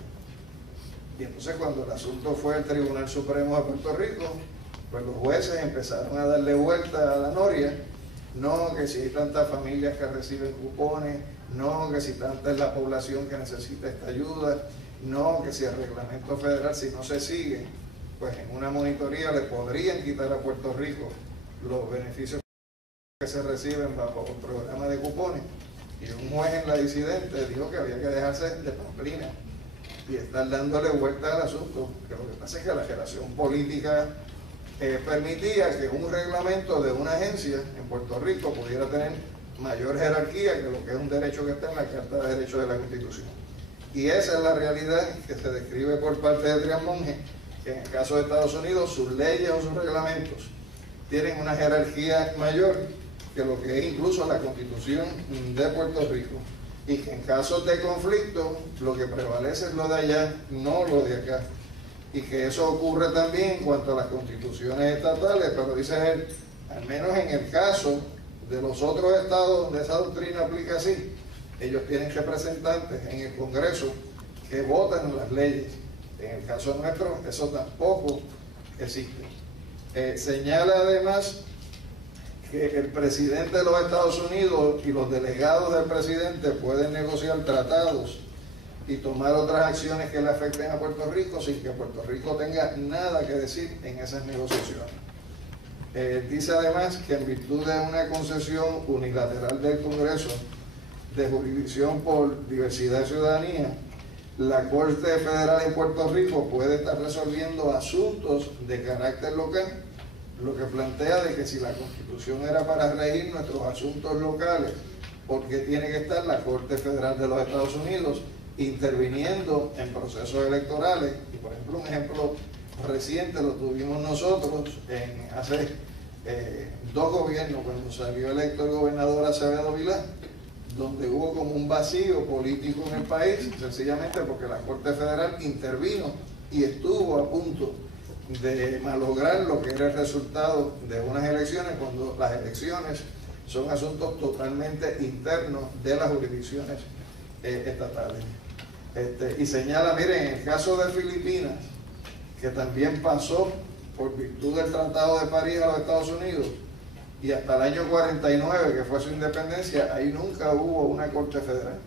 Y entonces, cuando el asunto fue al Tribunal Supremo de Puerto Rico, pues los jueces empezaron a darle vuelta a la noria. No, que si hay tantas familias que reciben cupones, no, que si tanta es la población que necesita esta ayuda, no, que si el reglamento federal, si no se sigue, pues en una monitoría le podrían quitar a Puerto Rico los beneficios que se reciben bajo un programa de cupones. Y un juez en la disidente dijo que había que dejarse de pamplina y estar dándole vuelta al asunto, que lo que pasa es que la relación política permitía que un reglamento de una agencia en Puerto Rico pudiera tener mayor jerarquía que lo que es un derecho que está en la Carta de Derechos de la Constitución. Y esa es la realidad que se describe por parte de Trías Monge, que en el caso de Estados Unidos sus leyes o sus reglamentos tienen una jerarquía mayor que lo que es incluso la Constitución de Puerto Rico, y que en casos de conflicto lo que prevalece es lo de allá, no lo de acá. y que eso ocurre también en cuanto a las constituciones estatales, pero dice él, al menos en el caso de los otros estados donde esa doctrina aplica así, ellos tienen representantes en el Congreso que votan las leyes. En el caso nuestro, eso tampoco existe. Señala además que el presidente de los Estados Unidos y los delegados del presidente pueden negociar tratados y tomar otras acciones que le afecten a Puerto Rico sin que Puerto Rico tenga nada que decir en esas negociaciones. Dice además que en virtud de una concesión unilateral del Congreso de jurisdicción por diversidad de ciudadanía, la Corte Federal en Puerto Rico puede estar resolviendo asuntos de carácter local, lo que plantea de que si la Constitución era para regir nuestros asuntos locales, ¿por qué tiene que estar la Corte Federal de los Estados Unidos interviniendo en procesos electorales? Y por ejemplo, un ejemplo reciente lo tuvimos nosotros hace 2 gobiernos, cuando salió electo el gobernador Acevedo Vilá, donde hubo como un vacío político en el país, sencillamente porque la Corte Federal intervino y estuvo a punto de malograr lo que era el resultado de unas elecciones, cuando las elecciones son asuntos totalmente internos de las jurisdicciones estatales. Y señala, miren, en el caso de Filipinas, que también pasó por virtud del Tratado de París a los Estados Unidos, y hasta el año 49, que fue su independencia, ahí nunca hubo una Corte Federal.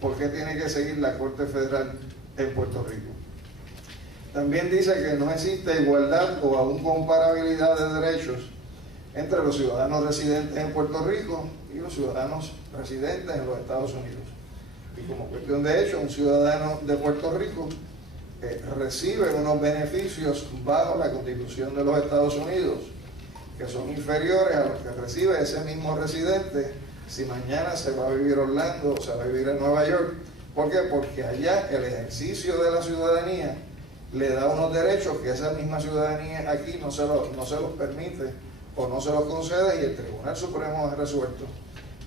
¿Por qué tiene que seguir la Corte Federal en Puerto Rico? También dice que no existe igualdad o aún comparabilidad de derechos entre los ciudadanos residentes en Puerto Rico y los ciudadanos residentes en los Estados Unidos. Y como cuestión de hecho, un ciudadano de Puerto Rico recibe unos beneficios bajo la Constitución de los Estados Unidos, que son inferiores a los que recibe ese mismo residente si mañana se va a vivir a Orlando o se va a vivir en Nueva York. ¿Por qué? Porque allá el ejercicio de la ciudadanía le da unos derechos que esa misma ciudadanía aquí no se los permite o no se los concede, y el Tribunal Supremo ha resuelto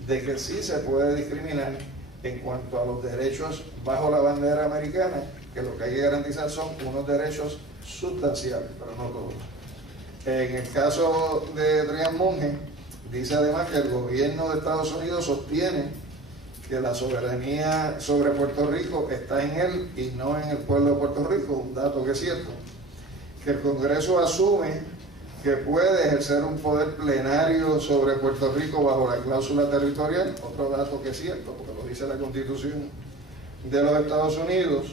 de que sí se puede discriminar en cuanto a los derechos bajo la bandera americana, que lo que hay que garantizar son unos derechos sustanciales, pero no todos. En el caso de Adrián Monge, dice además que el gobierno de Estados Unidos sostiene que la soberanía sobre Puerto Rico está en él y no en el pueblo de Puerto Rico, un dato que es cierto. Que el Congreso asume que puede ejercer un poder plenario sobre Puerto Rico bajo la cláusula territorial, otro dato que es cierto, porque lo dice la Constitución de los Estados Unidos.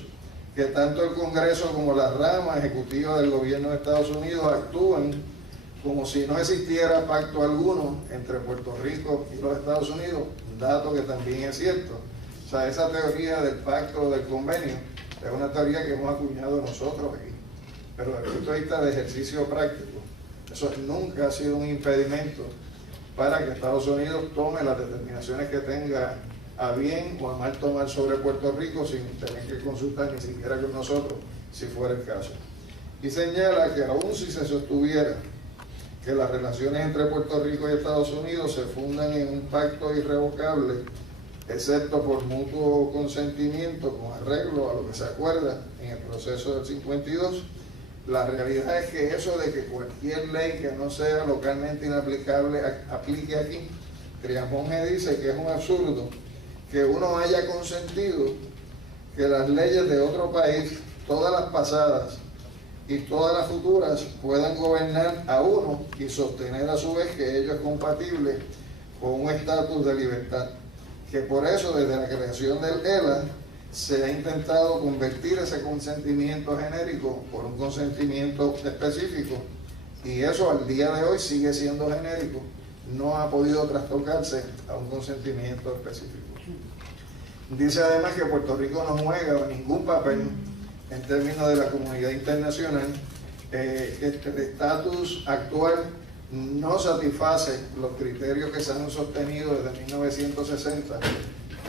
Que tanto el Congreso como la rama ejecutiva del gobierno de Estados Unidos actúan como si no existiera pacto alguno entre Puerto Rico y los Estados Unidos, dato que también es cierto. O sea, esa teoría del pacto o del convenio es una teoría que hemos acuñado nosotros aquí, pero desde el punto de vista de ejercicio práctico, eso nunca ha sido un impedimento para que Estados Unidos tome las determinaciones que tenga a bien o a mal tomar sobre Puerto Rico sin tener que consultar ni siquiera con nosotros, si fuera el caso. Y señala que aún si se sostuviera que las relaciones entre Puerto Rico y Estados Unidos se fundan en un pacto irrevocable, excepto por mutuo consentimiento con arreglo a lo que se acuerda en el proceso del 52, la realidad es que eso de que cualquier ley que no sea localmente inaplicable aplique aquí. Adrián Monge dice que es un absurdo que uno haya consentido que las leyes de otro país, todas las pasadas y todas las futuras, puedan gobernar a uno y sostener a su vez que ello es compatible con un estatus de libertad. Que por eso desde la creación del ELA se ha intentado convertir ese consentimiento genérico por un consentimiento específico, y eso al día de hoy sigue siendo genérico, no ha podido trastocarse a un consentimiento específico. Dice además que Puerto Rico no juega ningún papel en términos de la comunidad internacional, que el estatus actual no satisface los criterios que se han sostenido desde 1960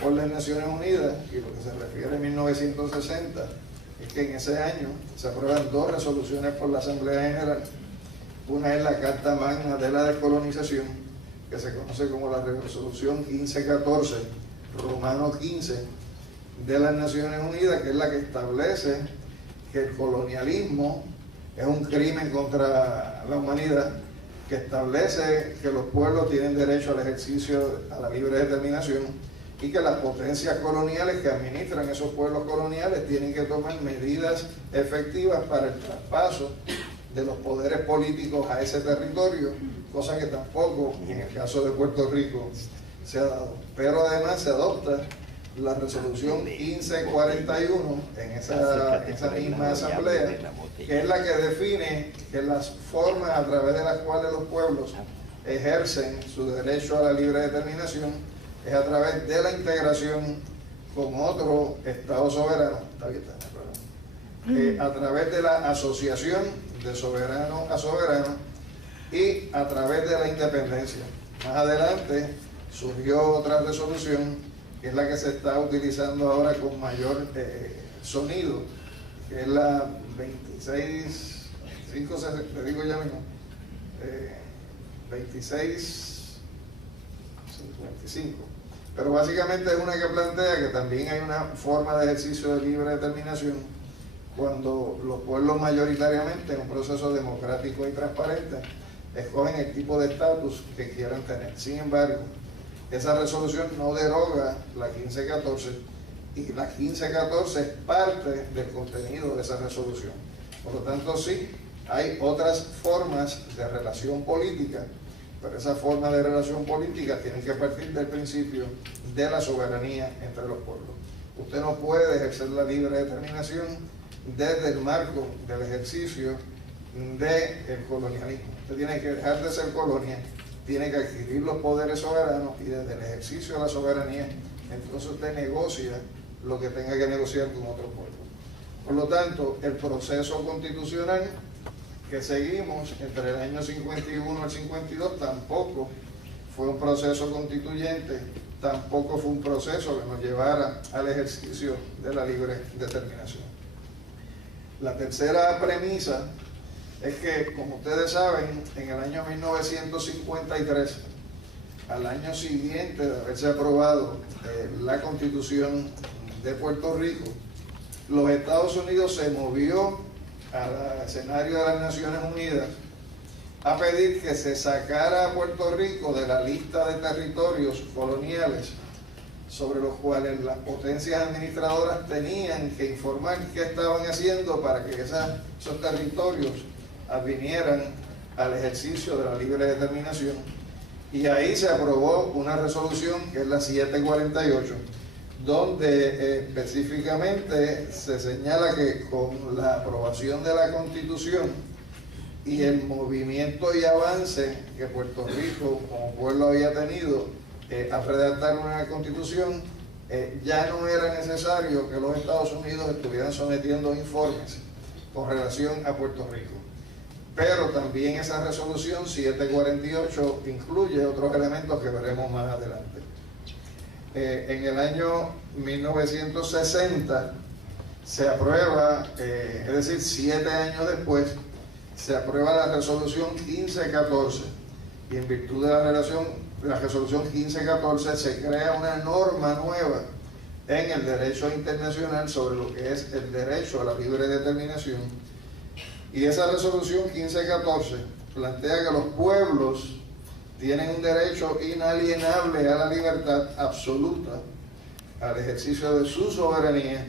por las Naciones Unidas, y lo que se refiere a 1960 es que en ese año se aprueban 2 resoluciones por la Asamblea General. Una es la Carta Magna de la Descolonización, que se conoce como la Resolución 1514, Romano 15, de las Naciones Unidas, que es la que establece que el colonialismo es un crimen contra la humanidad, que establece que los pueblos tienen derecho al ejercicio a la libre determinación y que las potencias coloniales que administran esos pueblos coloniales tienen que tomar medidas efectivas para el traspaso de los poderes políticos a ese territorio, cosa que tampoco en el caso de Puerto Rico se ha dado. Pero además se adopta la resolución 1541 en esa misma asamblea, que es la que define que las formas a través de las cuales los pueblos ejercen su derecho a la libre determinación es a través de la integración con otro Estado soberano, a través de la asociación de soberano a soberano y a través de la independencia. Más adelante surgió otra resolución, que es la que se está utilizando ahora con mayor sonido, que es la 2655. Pero básicamente es una que plantea que también hay una forma de ejercicio de libre determinación cuando los pueblos mayoritariamente en un proceso democrático y transparente escogen el tipo de estatus que quieran tener. Sin embargo, esa resolución no deroga la 1514 y la 1514 es parte del contenido de esa resolución. Por lo tanto, sí, hay otras formas de relación política, pero esas formas de relación política tienen que partir del principio de la soberanía entre los pueblos. Usted no puede ejercer la libre determinación desde el marco del ejercicio del colonialismo. Usted tiene que dejar de ser colonia, tiene que adquirir los poderes soberanos y desde el ejercicio de la soberanía, entonces usted negocia lo que tenga que negociar con otro pueblo. Por lo tanto, el proceso constitucional que seguimos entre el año 51 al 52 tampoco fue un proceso constituyente, tampoco fue un proceso que nos llevara al ejercicio de la libre determinación. La tercera premisa es que, como ustedes saben, en el año 1953, al año siguiente de haberse aprobado la Constitución de Puerto Rico, los Estados Unidos se movió al escenario de las Naciones Unidas a pedir que se sacara a Puerto Rico de la lista de territorios coloniales sobre los cuales las potencias administradoras tenían que informar qué estaban haciendo para que esos territorios advinieran al ejercicio de la libre determinación. Y ahí se aprobó una resolución que es la 748, donde específicamente se señala que con la aprobación de la Constitución y el movimiento y avance que Puerto Rico como pueblo había tenido a redactar una Constitución, ya no era necesario que los Estados Unidos estuvieran sometiendo informes con relación a Puerto Rico. Pero también esa resolución 748 incluye otros elementos que veremos más adelante. En el año 1960 se aprueba, es decir, 7 años después, se aprueba la resolución 1514 y en virtud de la resolución 1514 se crea una norma nueva en el derecho internacional sobre lo que es el derecho a la libre determinación. Y esa resolución 1514 plantea que los pueblos tienen un derecho inalienable a la libertad absoluta, al ejercicio de su soberanía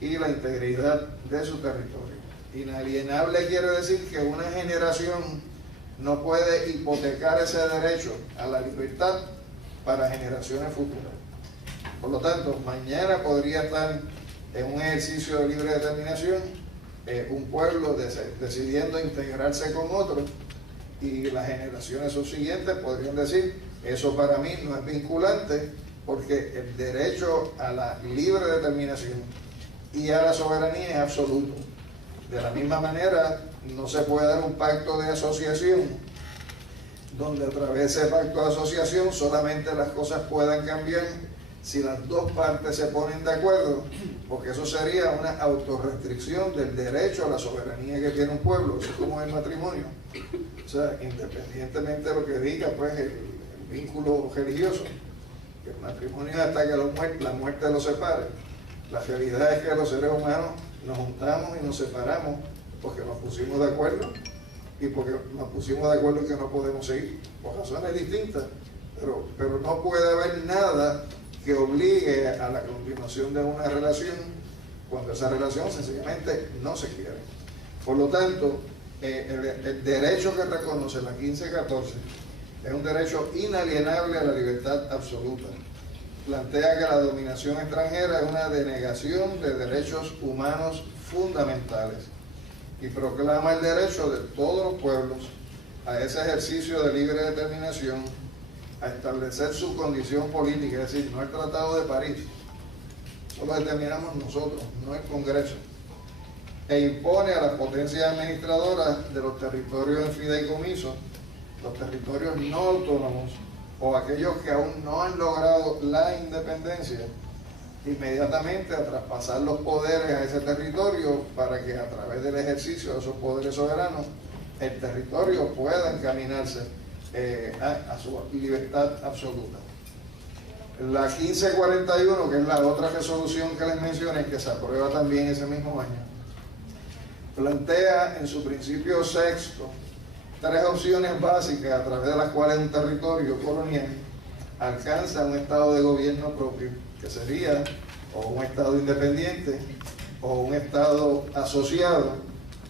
y la integridad de su territorio. Inalienable quiere decir que una generación no puede hipotecar ese derecho a la libertad para generaciones futuras. Por lo tanto, mañana podría estar en un ejercicio de libre determinación un pueblo decidiendo integrarse con otro y las generaciones subsiguientes podrían decir, eso para mí no es vinculante porque el derecho a la libre determinación y a la soberanía es absoluto. De la misma manera, no se puede dar un pacto de asociación donde a través de ese pacto de asociación solamente las cosas puedan cambiar si las dos partes se ponen de acuerdo, porque eso sería una autorrestricción del derecho a la soberanía que tiene un pueblo. Eso es como el matrimonio. O sea, independientemente de lo que diga pues el vínculo religioso, que el matrimonio es hasta que la muerte los separe. La realidad es que los seres humanos nos juntamos y nos separamos porque nos pusimos de acuerdo y porque nos pusimos de acuerdo en que no podemos seguir, por razones distintas, pero no puede haber nada que obligue a la continuación de una relación cuando esa relación sencillamente no se quiere. Por lo tanto, el derecho que reconoce la 1514 es un derecho inalienable a la libertad absoluta. Plantea que la dominación extranjera es una denegación de derechos humanos fundamentales y proclama el derecho de todos los pueblos a ese ejercicio de libre determinación, a establecer su condición política, es decir, no el Tratado de París, eso lo determinamos nosotros, no el Congreso, e impone a las potencias administradoras de los territorios en fideicomiso, los territorios no autónomos o aquellos que aún no han logrado la independencia, inmediatamente a traspasar los poderes a ese territorio para que a través del ejercicio de esos poderes soberanos el territorio pueda encaminarse a su libertad absoluta. La 1541, que es la otra resolución que les mencioné, que se aprueba también ese mismo año, plantea en su principio sexto 3 opciones básicas a través de las cuales un territorio colonial alcanza un estado de gobierno propio, que sería o un estado independiente, o un estado asociado,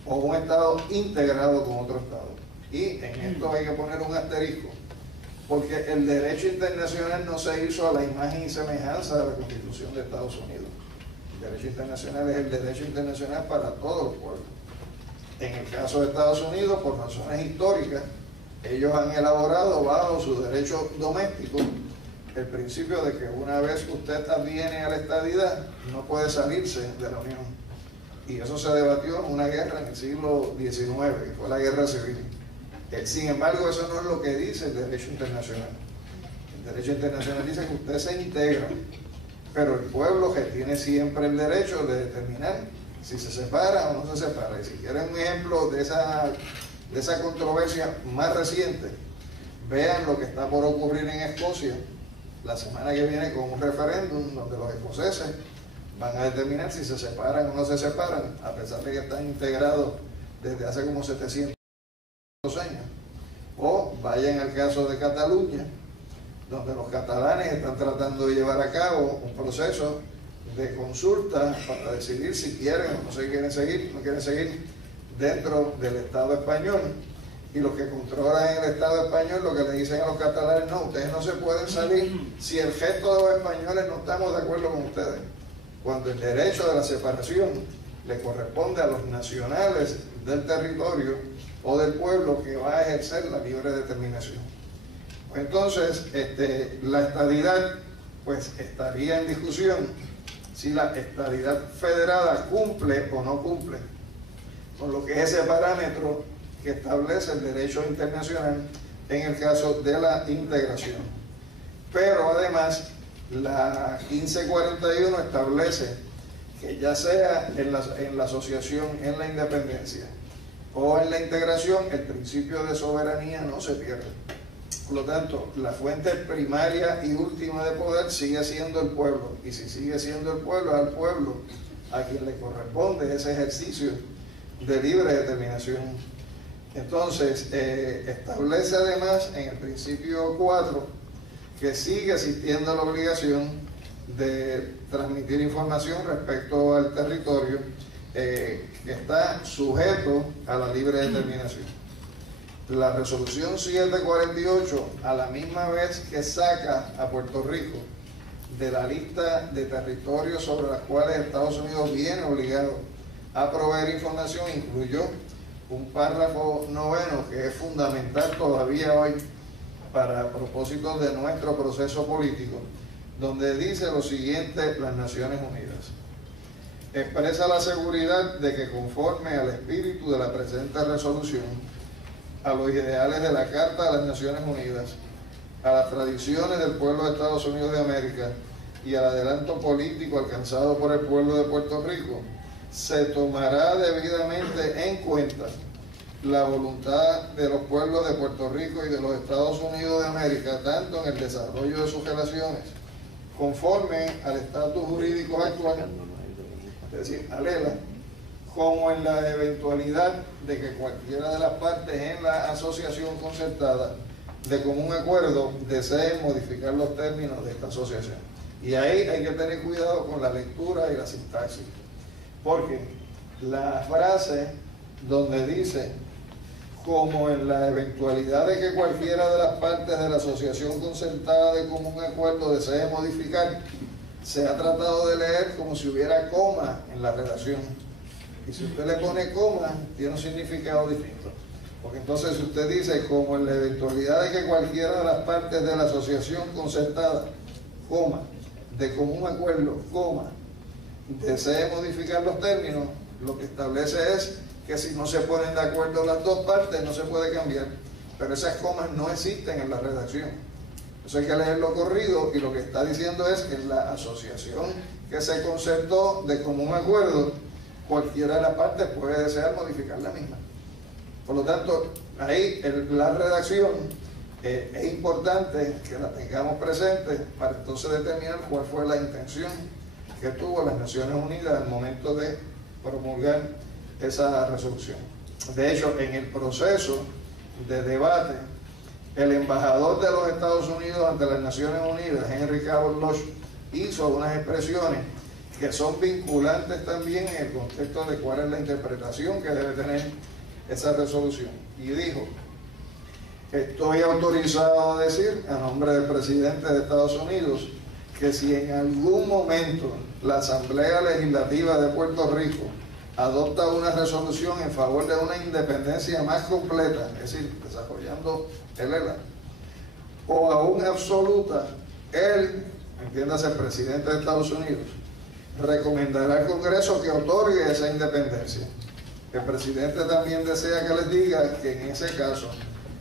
o un estado integrado con otro estado. Y en esto hay que poner un asterisco, porque el derecho internacional no se hizo a la imagen y semejanza de la Constitución de Estados Unidos. El derecho internacional es el derecho internacional para todos los pueblos. En el caso de Estados Unidos, por razones históricas, ellos han elaborado bajo su derecho doméstico el principio de que una vez usted adviene a la estadidad, no puede salirse de la Unión. Y eso se debatió en una guerra en el siglo XIX, que fue la Guerra Civil. Sin embargo, eso no es lo que dice el derecho internacional. El derecho internacional dice que usted se integra, pero el pueblo que tiene siempre el derecho de determinar si se separa o no se separa. Y si quieren un ejemplo de esa controversia más reciente, vean lo que está por ocurrir en Escocia la semana que viene con un referéndum donde los escoceses van a determinar si se separan o no se separan, a pesar de que están integrados desde hace como 700 años. O vayan al caso de Cataluña, donde los catalanes están tratando de llevar a cabo un proceso de consulta para decidir si quieren o no se quieren seguir, no quieren seguir dentro del Estado español. Y los que controlan el Estado español lo que le dicen a los catalanes: no, ustedes no se pueden salir si el resto de los españoles no estamos de acuerdo con ustedes, cuando el derecho de la separación le corresponde a los nacionales del territorio o del pueblo que va a ejercer la libre determinación. Entonces, la estadidad pues estaría en discusión si la estadidad federada cumple o no cumple con lo que es ese parámetro que establece el derecho internacional en el caso de la integración. Pero además, la 1541 establece que ya sea en la asociación, en la independencia o en la integración, el principio de soberanía no se pierde. Por lo tanto, la fuente primaria y última de poder sigue siendo el pueblo, y si sigue siendo el pueblo, es al pueblo a quien le corresponde ese ejercicio de libre determinación. Entonces, establece además en el principio 4 que sigue existiendo la obligación de transmitir información respecto al territorio que está sujeto a la libre determinación. La resolución 748, a la misma vez que saca a Puerto Rico de la lista de territorios sobre las cuales Estados Unidos viene obligado a proveer información, incluyó un párrafo 9 que es fundamental todavía hoy para propósitos de nuestro proceso político, donde dice lo siguiente: las Naciones Unidas expresa la seguridad de que, conforme al espíritu de la presente resolución, a los ideales de la Carta de las Naciones Unidas, a las tradiciones del pueblo de Estados Unidos de América y al adelanto político alcanzado por el pueblo de Puerto Rico, se tomará debidamente en cuenta la voluntad de los pueblos de Puerto Rico y de los Estados Unidos de América, tanto en el desarrollo de sus relaciones, conforme al estatus jurídico actual, es decir, al ELA, como en la eventualidad de que cualquiera de las partes en la asociación concertada de común acuerdo deseen modificar los términos de esta asociación. Y ahí hay que tener cuidado con la lectura y la sintaxis, porque la frase donde dice como en la eventualidad de que cualquiera de las partes de la asociación concertada de común acuerdo desee modificar, se ha tratado de leer como si hubiera coma en la redacción. Y si usted le pone coma, tiene un significado distinto. Porque entonces si usted dice como en la eventualidad de que cualquiera de las partes de la asociación concertada, coma, de común acuerdo, coma, desee modificar los términos, lo que establece es que si no se ponen de acuerdo las dos partes no se puede cambiar, pero esas comas no existen en la redacción. Eso hay que leerlo corrido, y lo que está diciendo es que en la asociación que se concertó de común acuerdo, cualquiera de las partes puede desear modificar la misma. Por lo tanto, ahí la redacción es importante que la tengamos presente para entonces determinar cuál fue la intención que tuvo las Naciones Unidas al momento de promulgar esa resolución. De hecho, en el proceso de debate, el embajador de los Estados Unidos ante las Naciones Unidas, Henry Cabot Lodge, hizo unas expresiones que son vinculantes también en el contexto de cuál es la interpretación que debe tener esa resolución. Y dijo: estoy autorizado a decir, a nombre del presidente de Estados Unidos, que si en algún momento la Asamblea Legislativa de Puerto Rico adopta una resolución en favor de una independencia más completa, es decir, desarrollando el ELA, o aún absoluta, él, entiéndase el presidente de Estados Unidos, recomendará al Congreso que otorgue esa independencia. El presidente también desea que les diga que en ese caso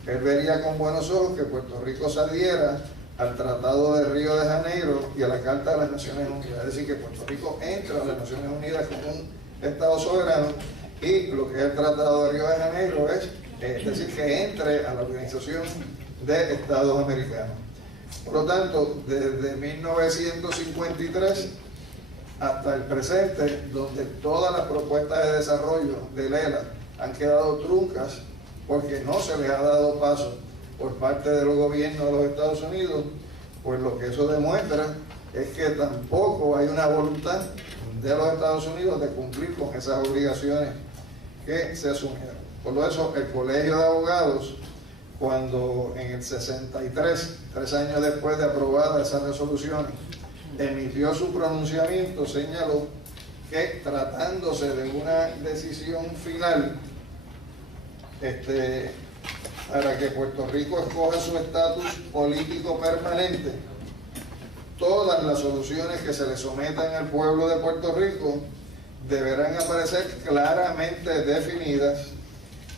él vería con buenos ojos que Puerto Rico se adhiera al Tratado de Río de Janeiro y a la Carta de las Naciones Unidas, es decir, que Puerto Rico entra a las Naciones Unidas como un Estado soberano, y lo que es el Tratado de Río de Janeiro es decir, que entre a la Organización de Estados Americanos. Por lo tanto, desde 1953 hasta el presente, donde todas las propuestas de desarrollo del ELA han quedado truncas porque no se les ha dado paso por parte de los gobiernos de los Estados Unidos, pues lo que eso demuestra es que tampoco hay una voluntad de los Estados Unidos de cumplir con esas obligaciones que se asumieron. Por lo eso, el Colegio de Abogados, cuando en el 63, 3 años después de aprobada esa resolución, emitió su pronunciamiento, señaló que tratándose de una decisión final para que Puerto Rico escoja su estatus político permanente, todas las soluciones que se le sometan al pueblo de Puerto Rico deberán aparecer claramente definidas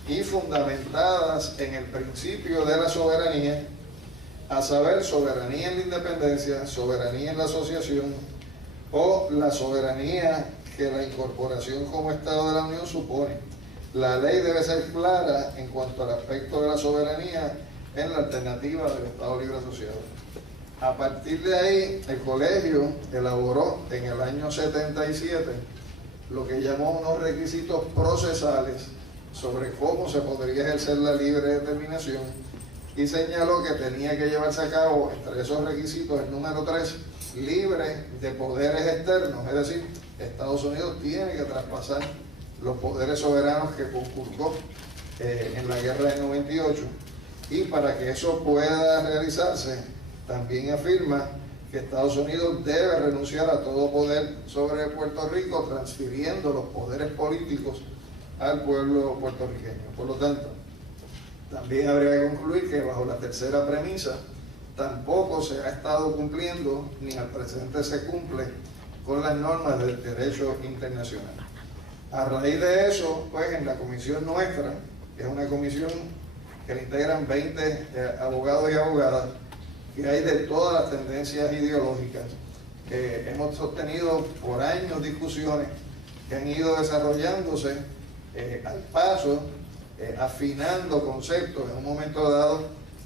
y fundamentadas en el principio de la soberanía, a saber, soberanía en la independencia, soberanía en la asociación o la soberanía que la incorporación como Estado de la Unión supone. La ley debe ser clara en cuanto al aspecto de la soberanía en la alternativa del Estado Libre Asociado. A partir de ahí, el colegio elaboró en el año 77 lo que llamó unos requisitos procesales sobre cómo se podría ejercer la libre determinación, y señaló que tenía que llevarse a cabo, entre esos requisitos, el número 3, libre de poderes externos, es decir, Estados Unidos tiene que traspasar los poderes soberanos que conculcó en la guerra del 98, y para que eso pueda realizarse, también afirma que Estados Unidos debe renunciar a todo poder sobre Puerto Rico, transfiriendo los poderes políticos al pueblo puertorriqueño. Por lo tanto, también habría que concluir que bajo la tercera premisa tampoco se ha estado cumpliendo, ni al presente se cumple, con las normas del derecho internacional. A raíz de eso, pues en la comisión nuestra, que es una comisión que le integran 20 abogados y abogadas, que hay de todas las tendencias ideológicas, hemos sostenido por años discusiones que han ido desarrollándose al paso, afinando conceptos. En un momento dado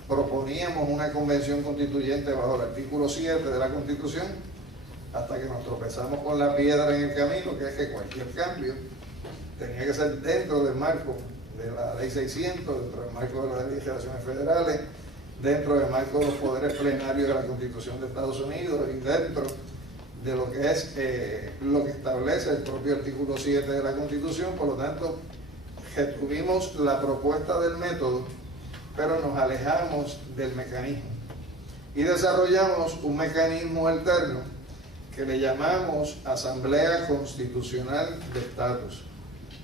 proponíamos una convención constituyente bajo el artículo 7 de la Constitución, hasta que nos tropezamos con la piedra en el camino, que es que cualquier cambio tenía que ser dentro del marco de la Ley 600, dentro del marco de las legislaciones federales, dentro del marco de los poderes plenarios de la Constitución de Estados Unidos y dentro de lo que es lo que establece el propio artículo 7 de la Constitución. Por lo tanto, retuvimos la propuesta del método, pero nos alejamos del mecanismo y desarrollamos un mecanismo alterno que le llamamos Asamblea Constitucional de Estatus.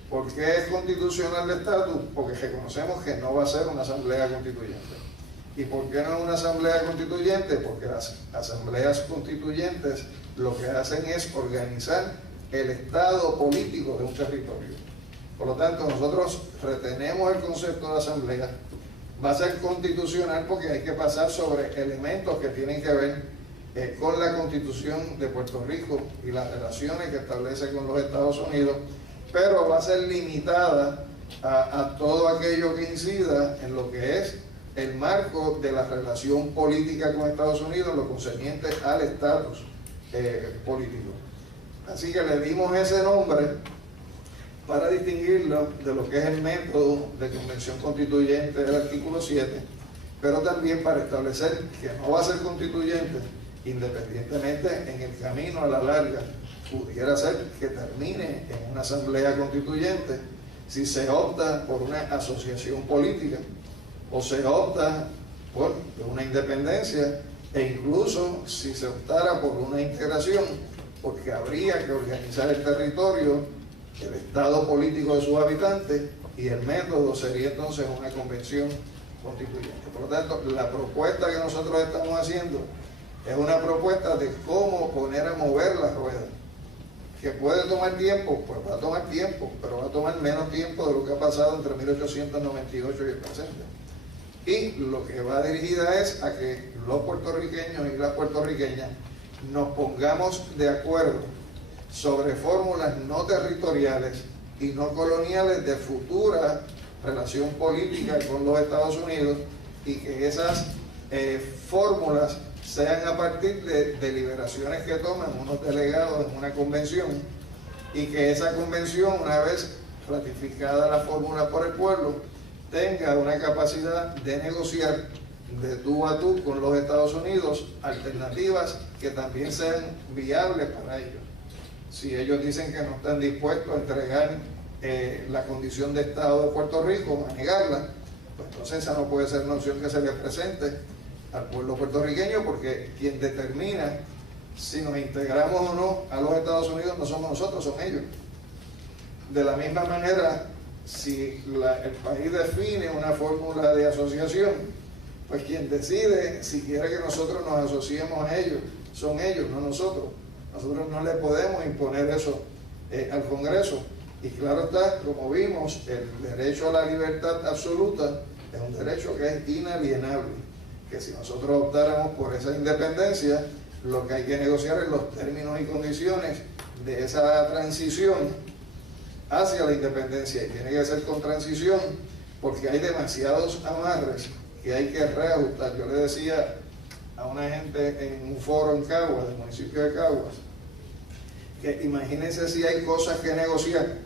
¿Por qué es constitucional de estatus? Porque reconocemos que no va a ser una asamblea constituyente. ¿Y por qué no es una asamblea constituyente? Porque las asambleas constituyentes lo que hacen es organizar el estado político de un territorio. Por lo tanto, nosotros retenemos el concepto de asamblea. Va a ser constitucional porque hay que pasar sobre elementos que tienen que ver con la Constitución de Puerto Rico y las relaciones que establece con los Estados Unidos, pero va a ser limitada a todo aquello que incida en lo que es el marco de la relación política con Estados Unidos, lo concerniente al estatus político. Así que le dimos ese nombre para distinguirlo de lo que es el método de convención constituyente del artículo 7, pero también para establecer que no va a ser constituyente, independientemente en el camino a la larga pudiera ser que termine en una asamblea constituyente si se opta por una asociación política o se opta por una independencia, e incluso si se optara por una integración, porque habría que organizar el territorio, el estado político de sus habitantes, y el método sería entonces una convención constituyente. Por lo tanto, la propuesta que nosotros estamos haciendo es una propuesta de cómo poner a mover la rueda. ¿Que puede tomar tiempo? Pues va a tomar tiempo, pero va a tomar menos tiempo de lo que ha pasado entre 1898 y el presente. Y lo que va dirigida es a que los puertorriqueños y las puertorriqueñas nos pongamos de acuerdo sobre fórmulas no territoriales y no coloniales de futura relación política con los Estados Unidos, y que esas fórmulas sean a partir de deliberaciones que toman unos delegados en una convención, y que esa convención, una vez ratificada la fórmula por el pueblo, tenga una capacidad de negociar de tú a tú con los Estados Unidos alternativas que también sean viables para ellos. Si ellos dicen que no están dispuestos a entregar la condición de Estado de Puerto Rico, a negarla, pues entonces esa no puede ser una opción que se le presente al pueblo puertorriqueño, porque quien determina si nos integramos o no a los Estados Unidos no somos nosotros, son ellos. De la misma manera, si el país define una fórmula de asociación, pues quien decide si quiere que nosotros nos asociemos a ellos son ellos, no nosotros. Nosotros no le podemos imponer eso al Congreso. Y claro está, como vimos, el derecho a la libertad absoluta es un derecho que es inalienable, que si nosotros optáramos por esa independencia, lo que hay que negociar es los términos y condiciones de esa transición hacia la independencia, y tiene que ser con transición porque hay demasiados amarres que hay que reajustar. Yo le decía a una gente en un foro en Caguas, del municipio de Caguas, que imagínense si hay cosas que negociar,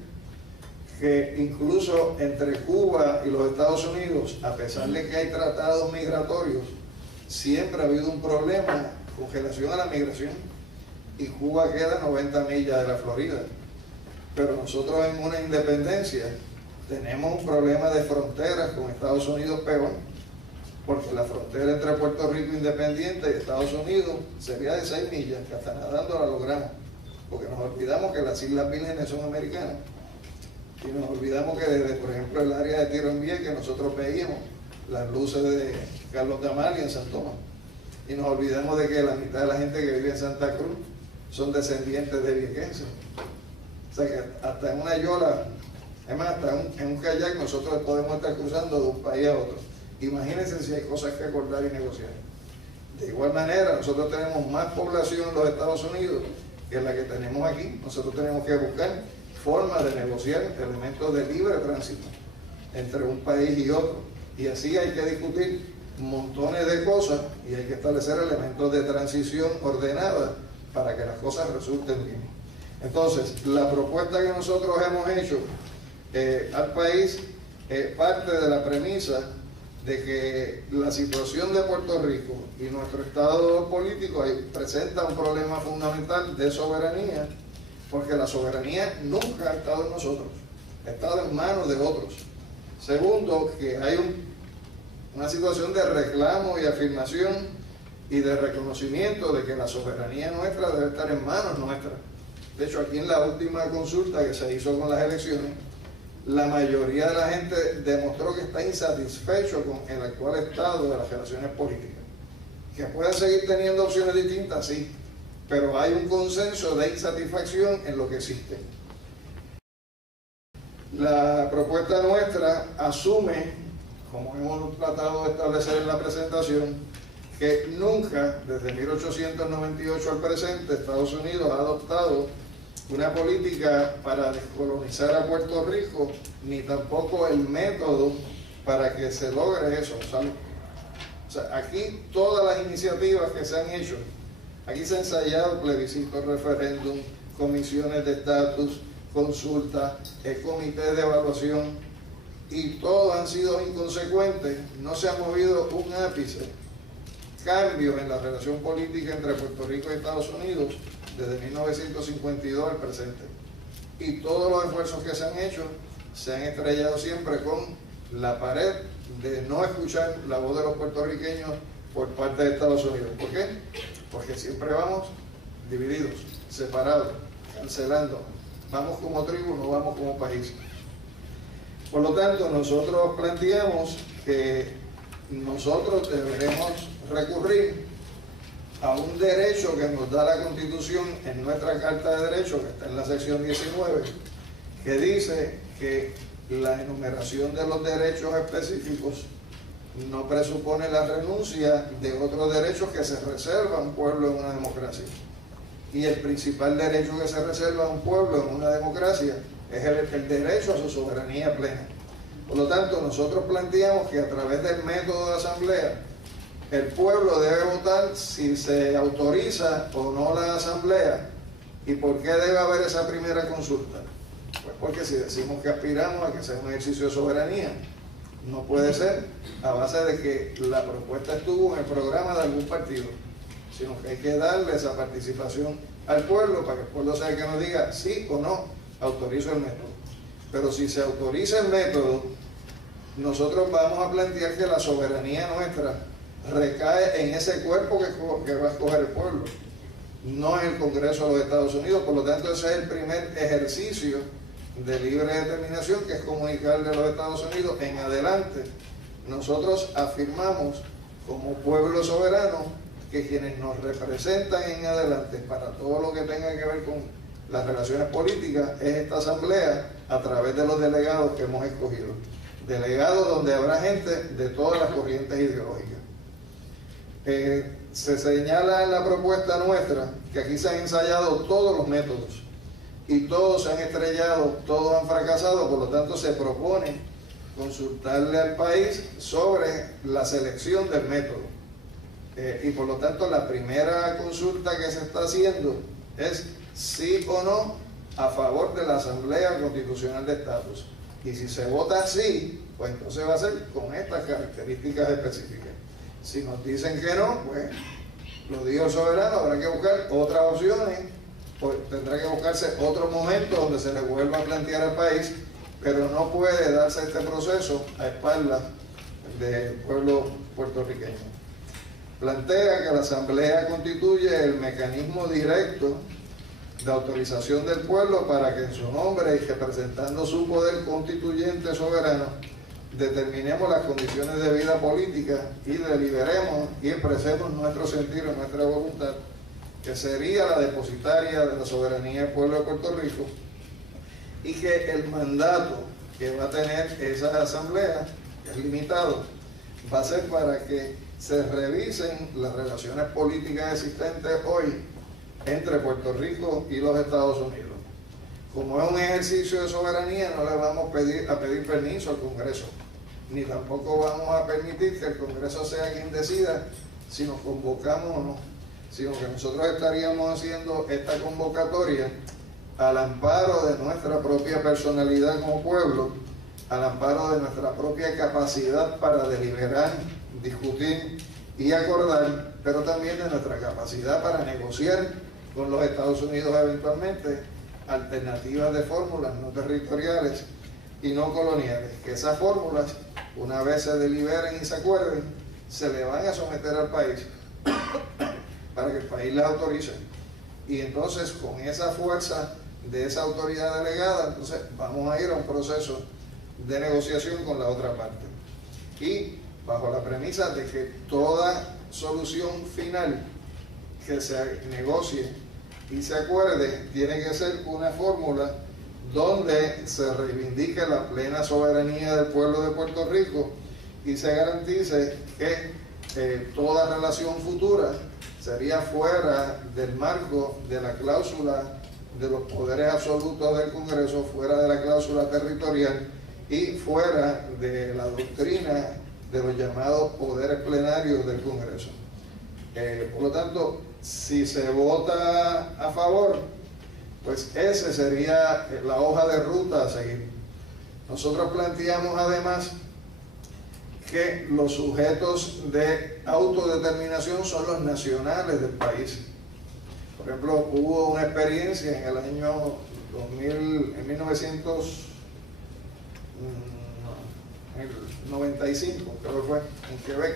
que incluso entre Cuba y los Estados Unidos, a pesar de que hay tratados migratorios, siempre ha habido un problema con relación a la migración, y Cuba queda 90 millas de la Florida. Pero nosotros en una independencia tenemos un problema de fronteras con Estados Unidos peor, porque la frontera entre Puerto Rico independiente y Estados Unidos sería de 6 millas, que hasta nadando la logramos, porque nos olvidamos que las Islas Vírgenes son americanas, y nos olvidamos que desde, por ejemplo, el área de Tiro en Vieques, que nosotros veíamos las luces de Carlos Damali en San Tomás, y nos olvidamos de que la mitad de la gente que vive en Santa Cruz son descendientes de viequenses. O sea que hasta en una yola, además hasta en un kayak, nosotros podemos estar cruzando de un país a otro. Imagínense si hay cosas que acordar y negociar. De igual manera, nosotros tenemos más población en los Estados Unidos que la que tenemos aquí. Nosotros tenemos que buscar formas de negociar elementos de libre tránsito entre un país y otro. Y así hay que discutir montones de cosas, y hay que establecer elementos de transición ordenada para que las cosas resulten bien. Entonces, la propuesta que nosotros hemos hecho al país, parte de la premisa de que la situación de Puerto Rico y nuestro estado político presenta un problema fundamental de soberanía, porque la soberanía nunca ha estado en nosotros, ha estado en manos de otros. Segundo, que hay una situación de reclamo y afirmación y de reconocimiento de que la soberanía nuestra debe estar en manos nuestras. De hecho, aquí en la última consulta que se hizo con las elecciones, la mayoría de la gente demostró que está insatisfecho con el actual estado de las relaciones políticas. Que pueden seguir teniendo opciones distintas, sí, pero hay un consenso de insatisfacción en lo que existe. La propuesta nuestra asume, como hemos tratado de establecer en la presentación, que nunca, desde 1898 al presente, Estados Unidos ha adoptado una política para descolonizar a Puerto Rico, ni tampoco el método para que se logre eso. O sea, aquí todas las iniciativas que se han hecho, aquí se han ensayado plebiscitos, referéndum, comisiones de estatus, consultas, comités de evaluación, y todos han sido inconsecuentes, no se ha movido un ápice. Cambios en la relación política entre Puerto Rico y Estados Unidos desde 1952 al presente. Y todos los esfuerzos que se han hecho se han estrellado siempre con la pared de no escuchar la voz de los puertorriqueños por parte de Estados Unidos. ¿Por qué? Porque siempre vamos divididos, separados, cancelando. Vamos como tribu, no vamos como país. Por lo tanto, nosotros planteamos que nosotros deberemos recurrir a un derecho que nos da la Constitución en nuestra Carta de Derechos, que está en la sección 19, que dice que la enumeración de los derechos específicos no presupone la renuncia de otros derechos que se reserva a un pueblo en una democracia. Y el principal derecho que se reserva a un pueblo en una democracia es el derecho a su soberanía plena. Por lo tanto, nosotros planteamos que a través del método de asamblea, el pueblo debe votar si se autoriza o no la asamblea. ¿Y por qué debe haber esa primera consulta? Pues porque si decimos que aspiramos a que sea un ejercicio de soberanía, no puede ser a base de que la propuesta estuvo en el programa de algún partido, sino que hay que darle esa participación al pueblo para que el pueblo sea el que nos diga sí o no, autorizo el método. Pero si se autoriza el método, nosotros vamos a plantear que la soberanía nuestra recae en ese cuerpo que va a escoger el pueblo, no en el Congreso de los Estados Unidos. Por lo tanto, ese es el primer ejercicio de libre determinación, que es comunicarle a los Estados Unidos en adelante. Nosotros afirmamos como pueblo soberano que quienes nos representan en adelante para todo lo que tenga que ver con las relaciones políticas es esta asamblea a través de los delegados que hemos escogido. Delegados donde habrá gente de todas las corrientes ideológicas. Se señala en la propuesta nuestra que aquí se han ensayado todos los métodos y todos se han estrellado, todos han fracasado. Por lo tanto, se propone consultarle al país sobre la selección del método. Y por lo tanto, la primera consulta que se está haciendo es sí o no a favor de la Asamblea Constitucional de Estatus. Y si se vota sí, pues entonces va a ser con estas características específicas. Si nos dicen que no, pues lo dijo el soberano, habrá que buscar otras opciones, pues tendrá que buscarse otro momento donde se le vuelva a plantear al país, pero no puede darse este proceso a espaldas del pueblo puertorriqueño. Plantea que la Asamblea constituye el mecanismo directo de autorización del pueblo para que en su nombre y representando su poder constituyente soberano determinemos las condiciones de vida política y deliberemos y expresemos nuestro sentir y nuestra voluntad, que sería la depositaria de la soberanía del pueblo de Puerto Rico, y que el mandato que va a tener esa asamblea, que es limitado, va a ser para que se revisen las relaciones políticas existentes hoy entre Puerto Rico y los Estados Unidos. Como es un ejercicio de soberanía, no le vamos a pedir permiso al Congreso, ni tampoco vamos a permitir que el Congreso sea quien decida si nos convocamos o no, sino que nosotros estaríamos haciendo esta convocatoria al amparo de nuestra propia personalidad como pueblo, al amparo de nuestra propia capacidad para deliberar, discutir y acordar, pero también de nuestra capacidad para negociar con los Estados Unidos eventualmente alternativas de fórmulas no territoriales y no coloniales, que esas fórmulas, una vez se deliberen y se acuerden, se le van a someter al país para que el país las autorice. Y entonces, con esa fuerza de esa autoridad delegada, entonces vamos a ir a un proceso de negociación con la otra parte. Y bajo la premisa de que toda solución final que se negocie y se acuerde tiene que ser una fórmula donde se reivindique la plena soberanía del pueblo de Puerto Rico y se garantice que toda relación futura sería fuera del marco de la cláusula de los poderes absolutos del Congreso, fuera de la cláusula territorial y fuera de la doctrina de los llamados poderes plenarios del Congreso. Por lo tanto, si se vota a favor, pues esa sería la hoja de ruta a seguir. Nosotros planteamos además que los sujetos de autodeterminación son los nacionales del país. Por ejemplo, hubo una experiencia en el año 1995, creo que fue, en Quebec,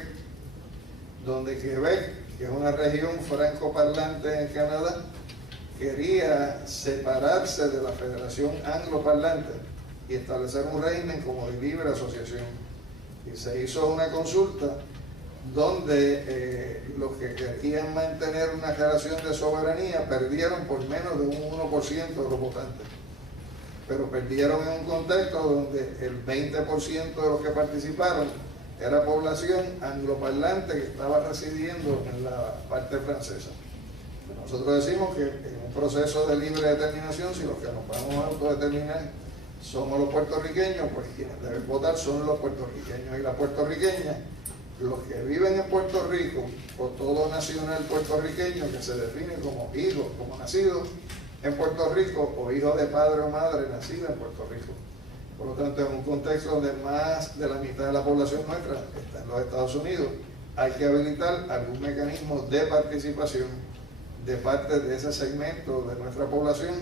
donde Quebec, que es una región francoparlante en Canadá, quería separarse de la Federación Angloparlante y establecer un régimen como de libre asociación. Y se hizo una consulta donde los que querían mantener una relación de soberanía perdieron por menos de un 1% de los votantes. Pero perdieron en un contexto donde el 20% de los que participaron era población angloparlante que estaba residiendo en la parte francesa. Nosotros decimos que en un proceso de libre determinación, si los que nos vamos a autodeterminar somos los puertorriqueños, pues quienes deben votar son los puertorriqueños y las puertorriqueñas, los que viven en Puerto Rico, o todo nacional puertorriqueño que se define como hijo, como nacido en Puerto Rico, o hijo de padre o madre nacida en Puerto Rico. Por lo tanto, en un contexto donde más de la mitad de la población nuestra está en los Estados Unidos, hay que habilitar algún mecanismo de participación de parte de ese segmento de nuestra población.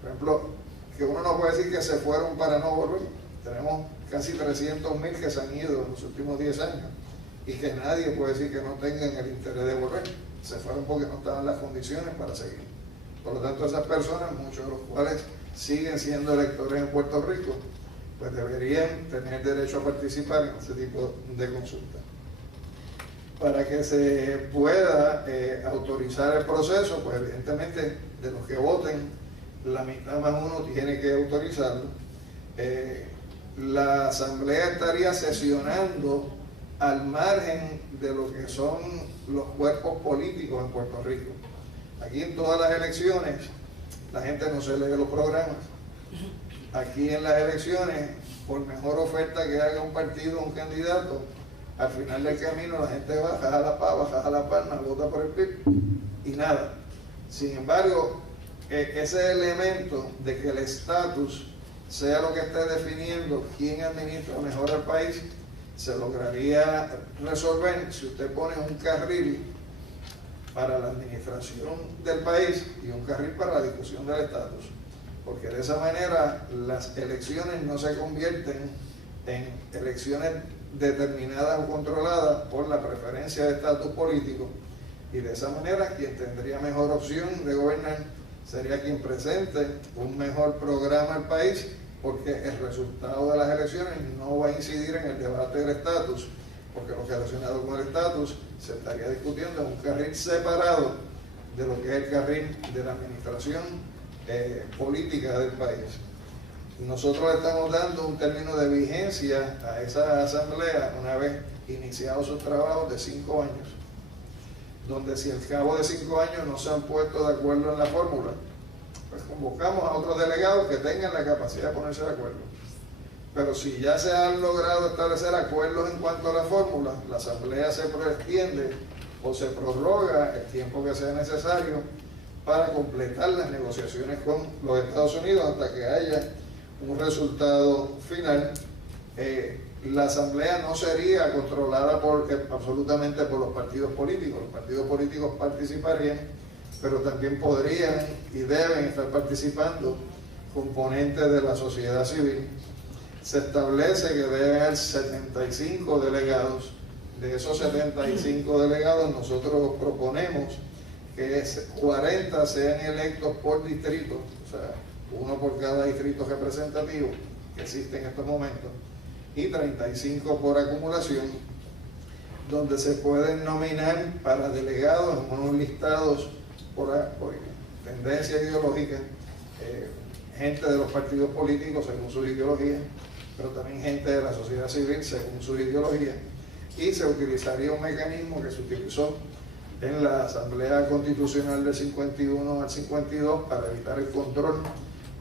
Por ejemplo, que uno no puede decir que se fueron para no volver. Tenemos casi 300.000 que se han ido en los últimos 10 años y que nadie puede decir que no tengan el interés de volver. Se fueron porque no estaban las condiciones para seguir. Por lo tanto, esas personas, muchos de los cuales siguen siendo electores en Puerto Rico, pues deberían tener derecho a participar en ese tipo de consulta. Para que se pueda autorizar el proceso, pues evidentemente de los que voten, la mitad más uno tiene que autorizarlo. La Asamblea estaría sesionando al margen de lo que son los cuerpos políticos en Puerto Rico. Aquí en todas las elecciones la gente no se lee los programas. Aquí en las elecciones, por mejor oferta que haga un partido o un candidato, al final del camino la gente va, jaja la pava, jaja la palma, vota por el PIB y nada. Sin embargo, ese elemento de que el estatus sea lo que esté definiendo quién administra mejor al país, se lograría resolver si usted pone un carril para la administración del país y un carril para la discusión del estatus, porque de esa manera las elecciones no se convierten en elecciones determinadas o controladas por la preferencia de estatus político, y de esa manera quien tendría mejor opción de gobernar sería quien presente un mejor programa al país, porque el resultado de las elecciones no va a incidir en el debate del estatus, porque lo relacionado con el estatus se estaría discutiendo en un carril separado de lo que es el carril de la administración política del país. Nosotros le estamos dando un término de vigencia a esa asamblea una vez iniciados sus trabajos de 5 años, donde si al cabo de 5 años no se han puesto de acuerdo en la fórmula, pues convocamos a otros delegados que tengan la capacidad de ponerse de acuerdo. Pero si ya se han logrado establecer acuerdos en cuanto a la fórmula, la asamblea se extiende o se prorroga el tiempo que sea necesario para completar las negociaciones con los Estados Unidos hasta que haya un resultado final. La asamblea no sería controlada absolutamente por los partidos políticos. Los partidos políticos participarían, pero también podrían y deben estar participando componentes de la sociedad civil. Se establece que deben haber 75 delegados. De esos 75 delegados nosotros proponemos que 40 sean electos por distrito, o sea, uno por cada distrito representativo que existe en estos momentos, y 35 por acumulación, donde se pueden nominar para delegados en unos listados por tendencia ideológica, gente de los partidos políticos según sus ideologías, pero también gente de la sociedad civil según sus ideologías, y se utilizaría un mecanismo que se utilizó en la Asamblea Constitucional del 51 al 52 para evitar el control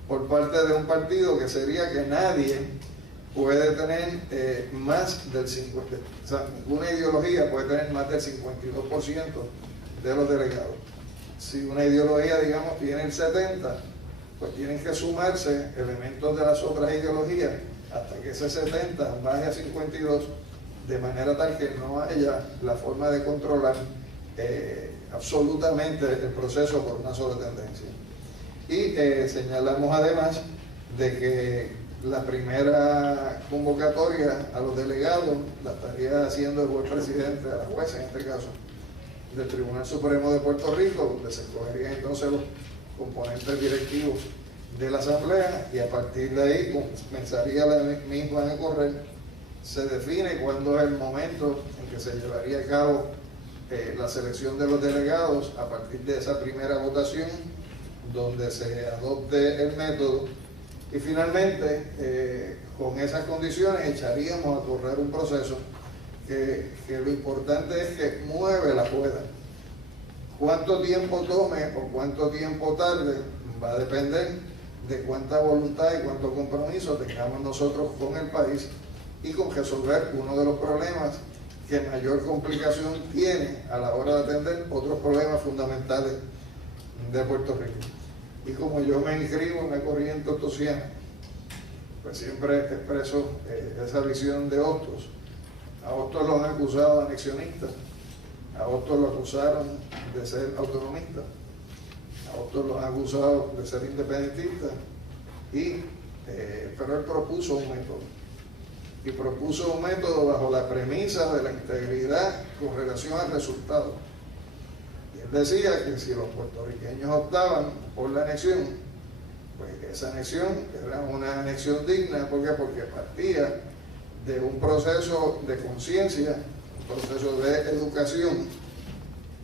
por parte de un partido, que sería que nadie puede tener más del 50%, o sea, ninguna ideología puede tener más del 52% de los delegados. Si una ideología, digamos, tiene el 70%, pues tienen que sumarse elementos de las otras ideologías hasta que ese 70 baje a 52%, de manera tal que no haya la forma de controlar absolutamente el proceso por una sola tendencia. Y señalamos además de que la primera convocatoria a los delegados la estaría haciendo el juez presidente, a la jueza en este caso, del Tribunal Supremo de Puerto Rico, donde se escogerían entonces los componentes directivos de la Asamblea, y a partir de ahí comenzaría la misma a correr. Se define cuándo es el momento en que se llevaría a cabo la selección de los delegados a partir de esa primera votación, donde se adopte el método, y finalmente con esas condiciones echaríamos a correr un proceso que lo importante es que mueve la rueda. Cuánto tiempo tome o cuánto tiempo tarde va a depender de cuánta voluntad y cuánto compromiso tengamos nosotros con el país y con resolver uno de los problemas que mayor complicación tiene a la hora de atender otros problemas fundamentales de Puerto Rico. Y como yo me inscribo en la corriente hostosiana, pues siempre expreso esa visión de Hostos. A Hostos lo han acusado de anexionista, a Hostos lo acusaron de ser autonomista, a Hostos lo han acusado de ser independentista, pero él propuso un método. Y propuso un método bajo la premisa de la integridad con relación al resultado. Y él decía que si los puertorriqueños optaban por la anexión, pues esa anexión era una anexión digna. ¿Por qué? Porque partía de un proceso de conciencia, un proceso de educación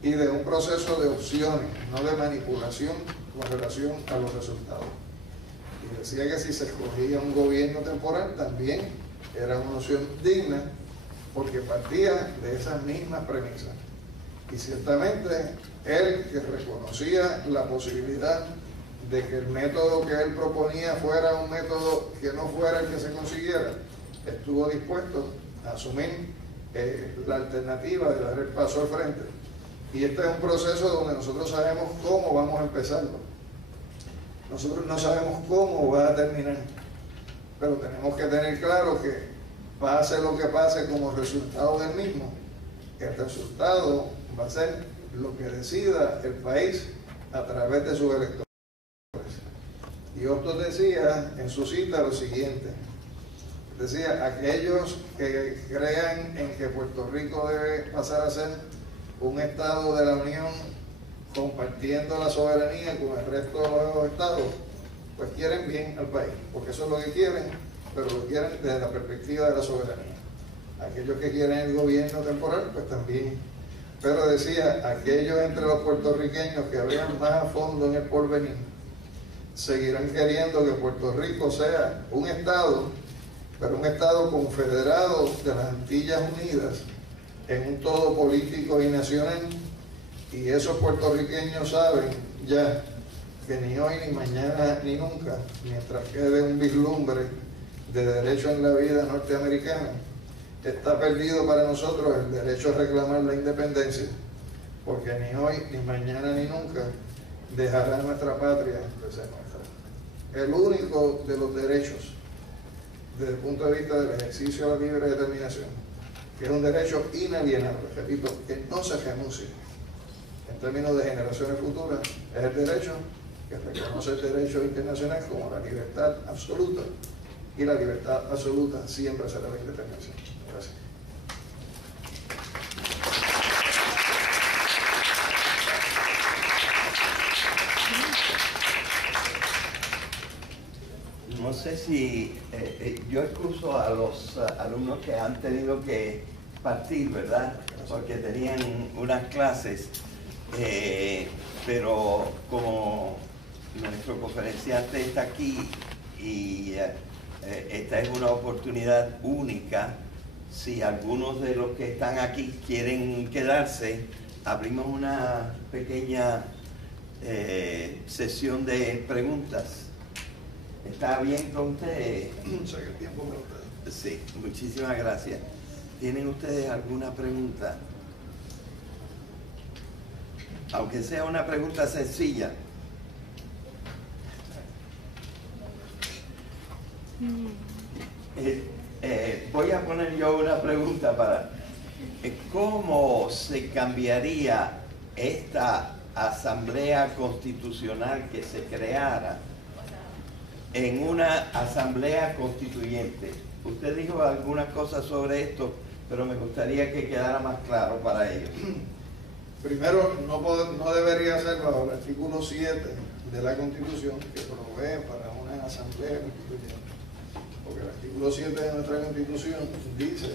y de un proceso de opciones, no de manipulación con relación a los resultados. Y decía que si se escogía un gobierno temporal, también era una opción digna, porque partía de esas mismas premisas. Y ciertamente él, que reconocía la posibilidad de que el método que él proponía fuera un método que no fuera el que se consiguiera, estuvo dispuesto a asumir la alternativa de dar el paso al frente. Y este es un proceso donde nosotros sabemos cómo vamos a empezarlo. Nosotros no sabemos cómo va a terminar, pero tenemos que tener claro que pase lo que pase como resultado del mismo, el resultado va a ser lo que decida el país a través de sus electores. Y Hostos decía en su cita lo siguiente, decía: aquellos que crean en que Puerto Rico debe pasar a ser un estado de la Unión compartiendo la soberanía con el resto de los estados, pues quieren bien al país, porque eso es lo que quieren, pero lo quieren desde la perspectiva de la soberanía. Aquellos que quieren el gobierno temporal, pues también. Pero decía, aquellos entre los puertorriqueños que vean más a fondo en el porvenir, seguirán queriendo que Puerto Rico sea un estado, pero un estado confederado de las Antillas Unidas, en un todo político y nacional. Y esos puertorriqueños saben ya que ni hoy, ni mañana, ni nunca, mientras quede un vislumbre de derecho en la vida norteamericana, está perdido para nosotros el derecho a reclamar la independencia, porque ni hoy, ni mañana, ni nunca dejará nuestra patria de ser nuestra. El único de los derechos, desde el punto de vista del ejercicio de la libre determinación, que es un derecho inalienable, repito, que no se renuncia en términos de generaciones futuras, es el derecho que reconoce el derecho internacional como la libertad absoluta, y la libertad absoluta siempre será la indeterminación. Gracias. No sé si yo excuso a los alumnos que han tenido que partir, ¿verdad? Porque tenían unas clases, pero como nuestro conferenciante está aquí y esta es una oportunidad única, si algunos de los que están aquí quieren quedarse, abrimos una pequeña sesión de preguntas. ¿Está bien con usted? Sé que el tiempo me lo da. Sí, muchísimas gracias. ¿Tienen ustedes alguna pregunta? Aunque sea una pregunta sencilla. Voy a poner yo una pregunta para... ¿Cómo se cambiaría esta asamblea constitucional que se creara en una asamblea constituyente? Usted dijo algunas cosas sobre esto, pero me gustaría que quedara más claro para ellos. Primero, no debería ser bajo el artículo 7 de la Constitución, que provee para una asamblea constituyente. Porque el artículo 7 de nuestra Constitución dice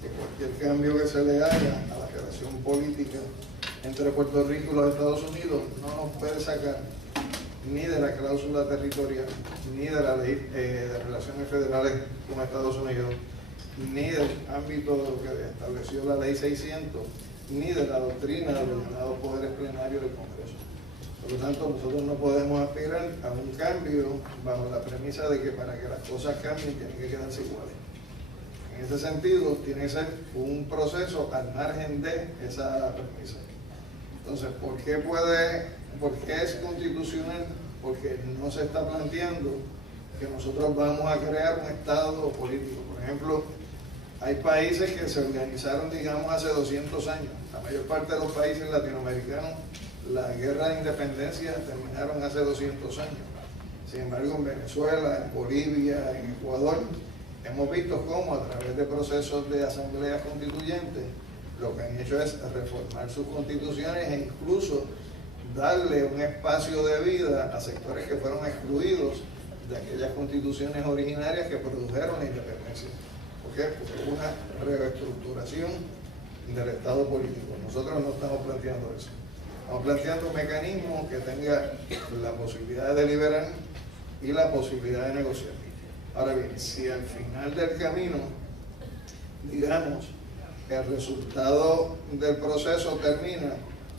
que cualquier cambio que se le haga a la relación política entre Puerto Rico y los Estados Unidos no nos puede sacar ni de la cláusula territorial, ni de la ley de relaciones federales con Estados Unidos, ni del ámbito que estableció la ley 600, ni de la doctrina de los llamados poderes plenarios del Congreso. Por lo tanto, nosotros no podemos aspirar a un cambio bajo la premisa de que para que las cosas cambien tienen que quedarse iguales. En ese sentido, tiene que ser un proceso al margen de esa premisa. Entonces, ¿por qué es constitucional? Porque no se está planteando que nosotros vamos a crear un Estado político. Por ejemplo, hay países que se organizaron, digamos, hace 200 años. La mayor parte de los países latinoamericanos, la guerra de independencia terminaron hace 200 años. Sin embargo, en Venezuela, en Bolivia, en Ecuador, hemos visto cómo a través de procesos de asambleas constituyentes, lo que han hecho es reformar sus constituciones e incluso darle un espacio de vida a sectores que fueron excluidos de aquellas constituciones originarias que produjeron la independencia. ¿Por qué? Porque hubo una reestructuración del Estado político. Nosotros no estamos planteando eso. Estamos planteando un mecanismo que tenga la posibilidad de deliberar y la posibilidad de negociar. Ahora bien, si al final del camino, digamos, el resultado del proceso termina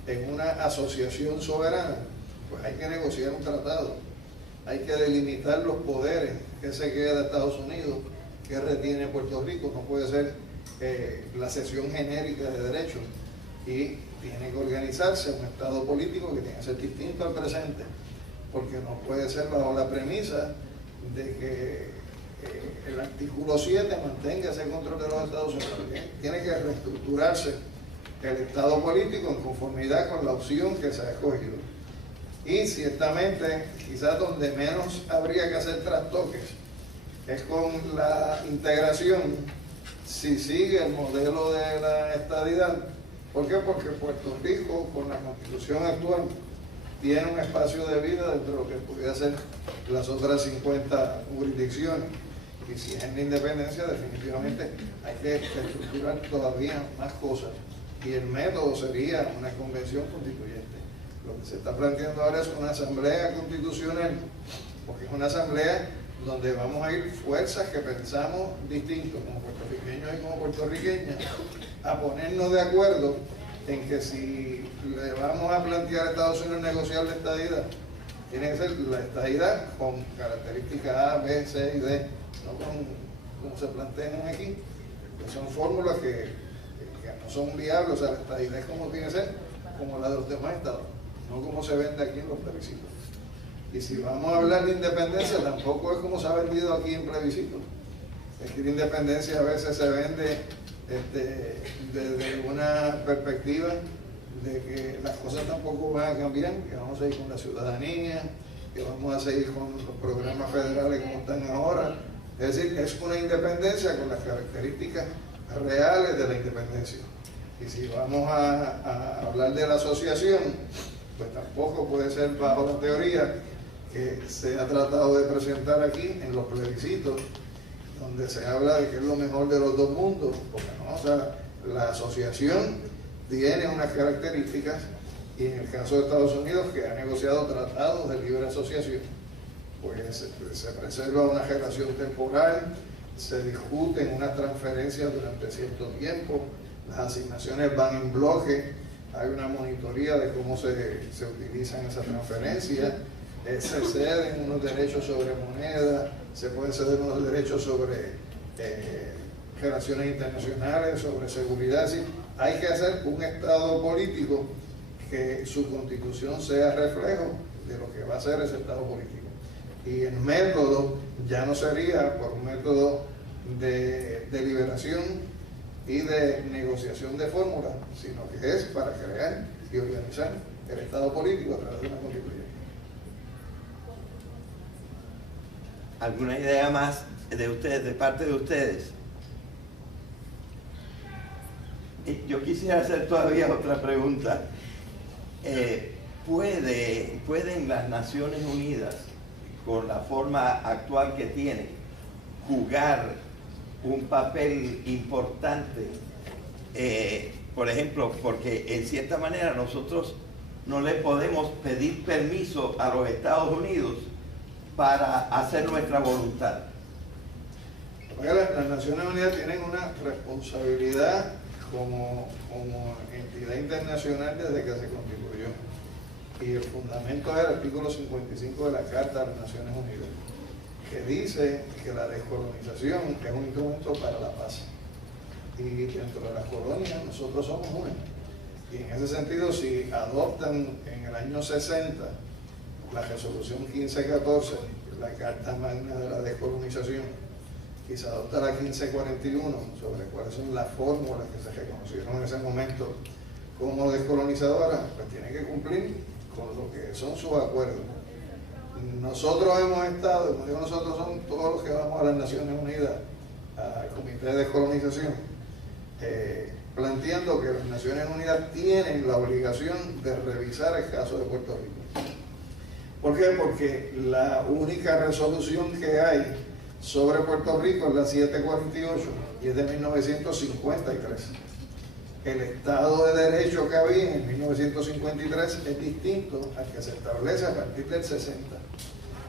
en una asociación soberana, pues hay que negociar un tratado, hay que delimitar los poderes que se queda de Estados Unidos, que retiene Puerto Rico. No puede ser la cesión genérica de derechos, y tiene que organizarse un Estado político que tiene que ser distinto al presente, porque no puede ser bajo la premisa de que el artículo 7 mantenga ese control de los Estados Unidos. Tiene que reestructurarse el Estado político en conformidad con la opción que se ha escogido. Y ciertamente, quizás donde menos habría que hacer trastoques es con la integración, si sigue el modelo de la estadidad. ¿Por qué? Porque Puerto Rico, con la Constitución actual, tiene un espacio de vida dentro de lo que pudiera ser las otras 50 jurisdicciones. Y si es en la independencia, definitivamente hay que estructurar todavía más cosas. Y el método sería una convención constituyente. Lo que se está planteando ahora es una asamblea constitucional, porque es una asamblea donde vamos a ir fuerzas que pensamos distintos, como puertorriqueños y como puertorriqueñas, a ponernos de acuerdo en que si le vamos a plantear a Estados Unidos negociar la estadidad, tiene que ser la estadidad con características A, B, C y D, no como se plantean aquí, que son fórmulas que no son viables. O sea, la estadidad es como tiene que ser, como la de los demás estados. no como se vende aquí en los plebiscitos. Y si vamos a hablar de independencia, tampoco es como se ha vendido aquí en plebiscitos. Es que la independencia a veces se vende desde una perspectiva de que las cosas tampoco van a cambiar, que vamos a ir con la ciudadanía, que vamos a seguir con los programas federales como están ahora. Es decir, es una independencia con las características reales de la independencia. Y si vamos a hablar de la asociación, pues tampoco puede ser bajo la teoría que se ha tratado de presentar aquí en los plebiscitos, donde se habla de que es lo mejor de los dos mundos, porque no, o sea, la asociación tiene unas características, y en el caso de Estados Unidos, que ha negociado tratados de libre asociación, pues se preserva una relación temporal, se discuten unas transferencias durante cierto tiempo, las asignaciones van en bloque, hay una monitoría de cómo se utilizan esas transferencias, se ceden unos derechos sobre moneda, se pueden ceder unos derechos sobre relaciones internacionales, sobre seguridad. ¿Sí? Hay que hacer un Estado político que su constitución sea reflejo de lo que va a ser ese Estado político. Y el método ya no sería por un método de deliberación y de negociación de fórmulas, sino que es para crear y organizar el Estado político a través de una constitución. ¿Alguna idea más de ustedes, de parte de ustedes? Yo quisiera hacer todavía otra pregunta. ¿Pueden las Naciones Unidas, con la forma actual que tienen, jugar un papel importante? Por ejemplo, porque en cierta manera nosotros no le podemos pedir permiso a los Estados Unidos para hacer nuestra voluntad. Las Naciones Unidas tienen una responsabilidad como entidad internacional desde que se constituyó. Y el fundamento es el artículo 55 de la Carta de las Naciones Unidas, que dice que la descolonización es un instrumento para la paz. Y dentro de las colonias nosotros somos una. Y en ese sentido, si adoptan en el año 60 la resolución 1514, la Carta Magna de la Descolonización, y se adopta la 1541 sobre cuáles son las fórmulas que se reconocieron en ese momento como descolonizadoras, pues tienen que cumplir con lo que son sus acuerdos. Nosotros hemos estado, como digo nosotros, son todos los que vamos a las Naciones Unidas, al Comité de Descolonización, planteando que las Naciones Unidas tienen la obligación de revisar el caso de Puerto Rico. ¿Por qué? Porque la única resolución que hay sobre Puerto Rico es la 748 y es de 1953. El Estado de Derecho que había en 1953 es distinto al que se establece a partir del 60.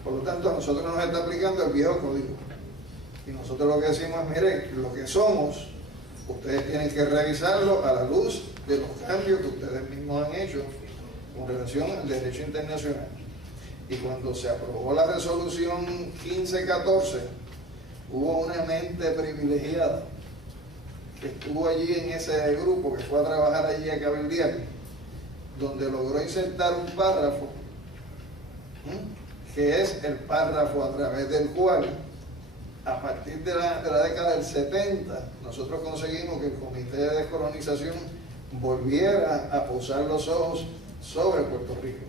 Por lo tanto, a nosotros nos está aplicando el viejo código. Y nosotros lo que decimos es, miren, lo que somos, ustedes tienen que revisarlo a la luz de los cambios que ustedes mismos han hecho con relación al derecho internacional. Y cuando se aprobó la resolución 1514, hubo una mente privilegiada que estuvo allí en ese grupo, que fue a trabajar allí a cabildear, donde logró insertar un párrafo, que es el párrafo a través del cual, a partir de la década del 70, nosotros conseguimos que el Comité de Descolonización volviera a posar los ojos sobre Puerto Rico.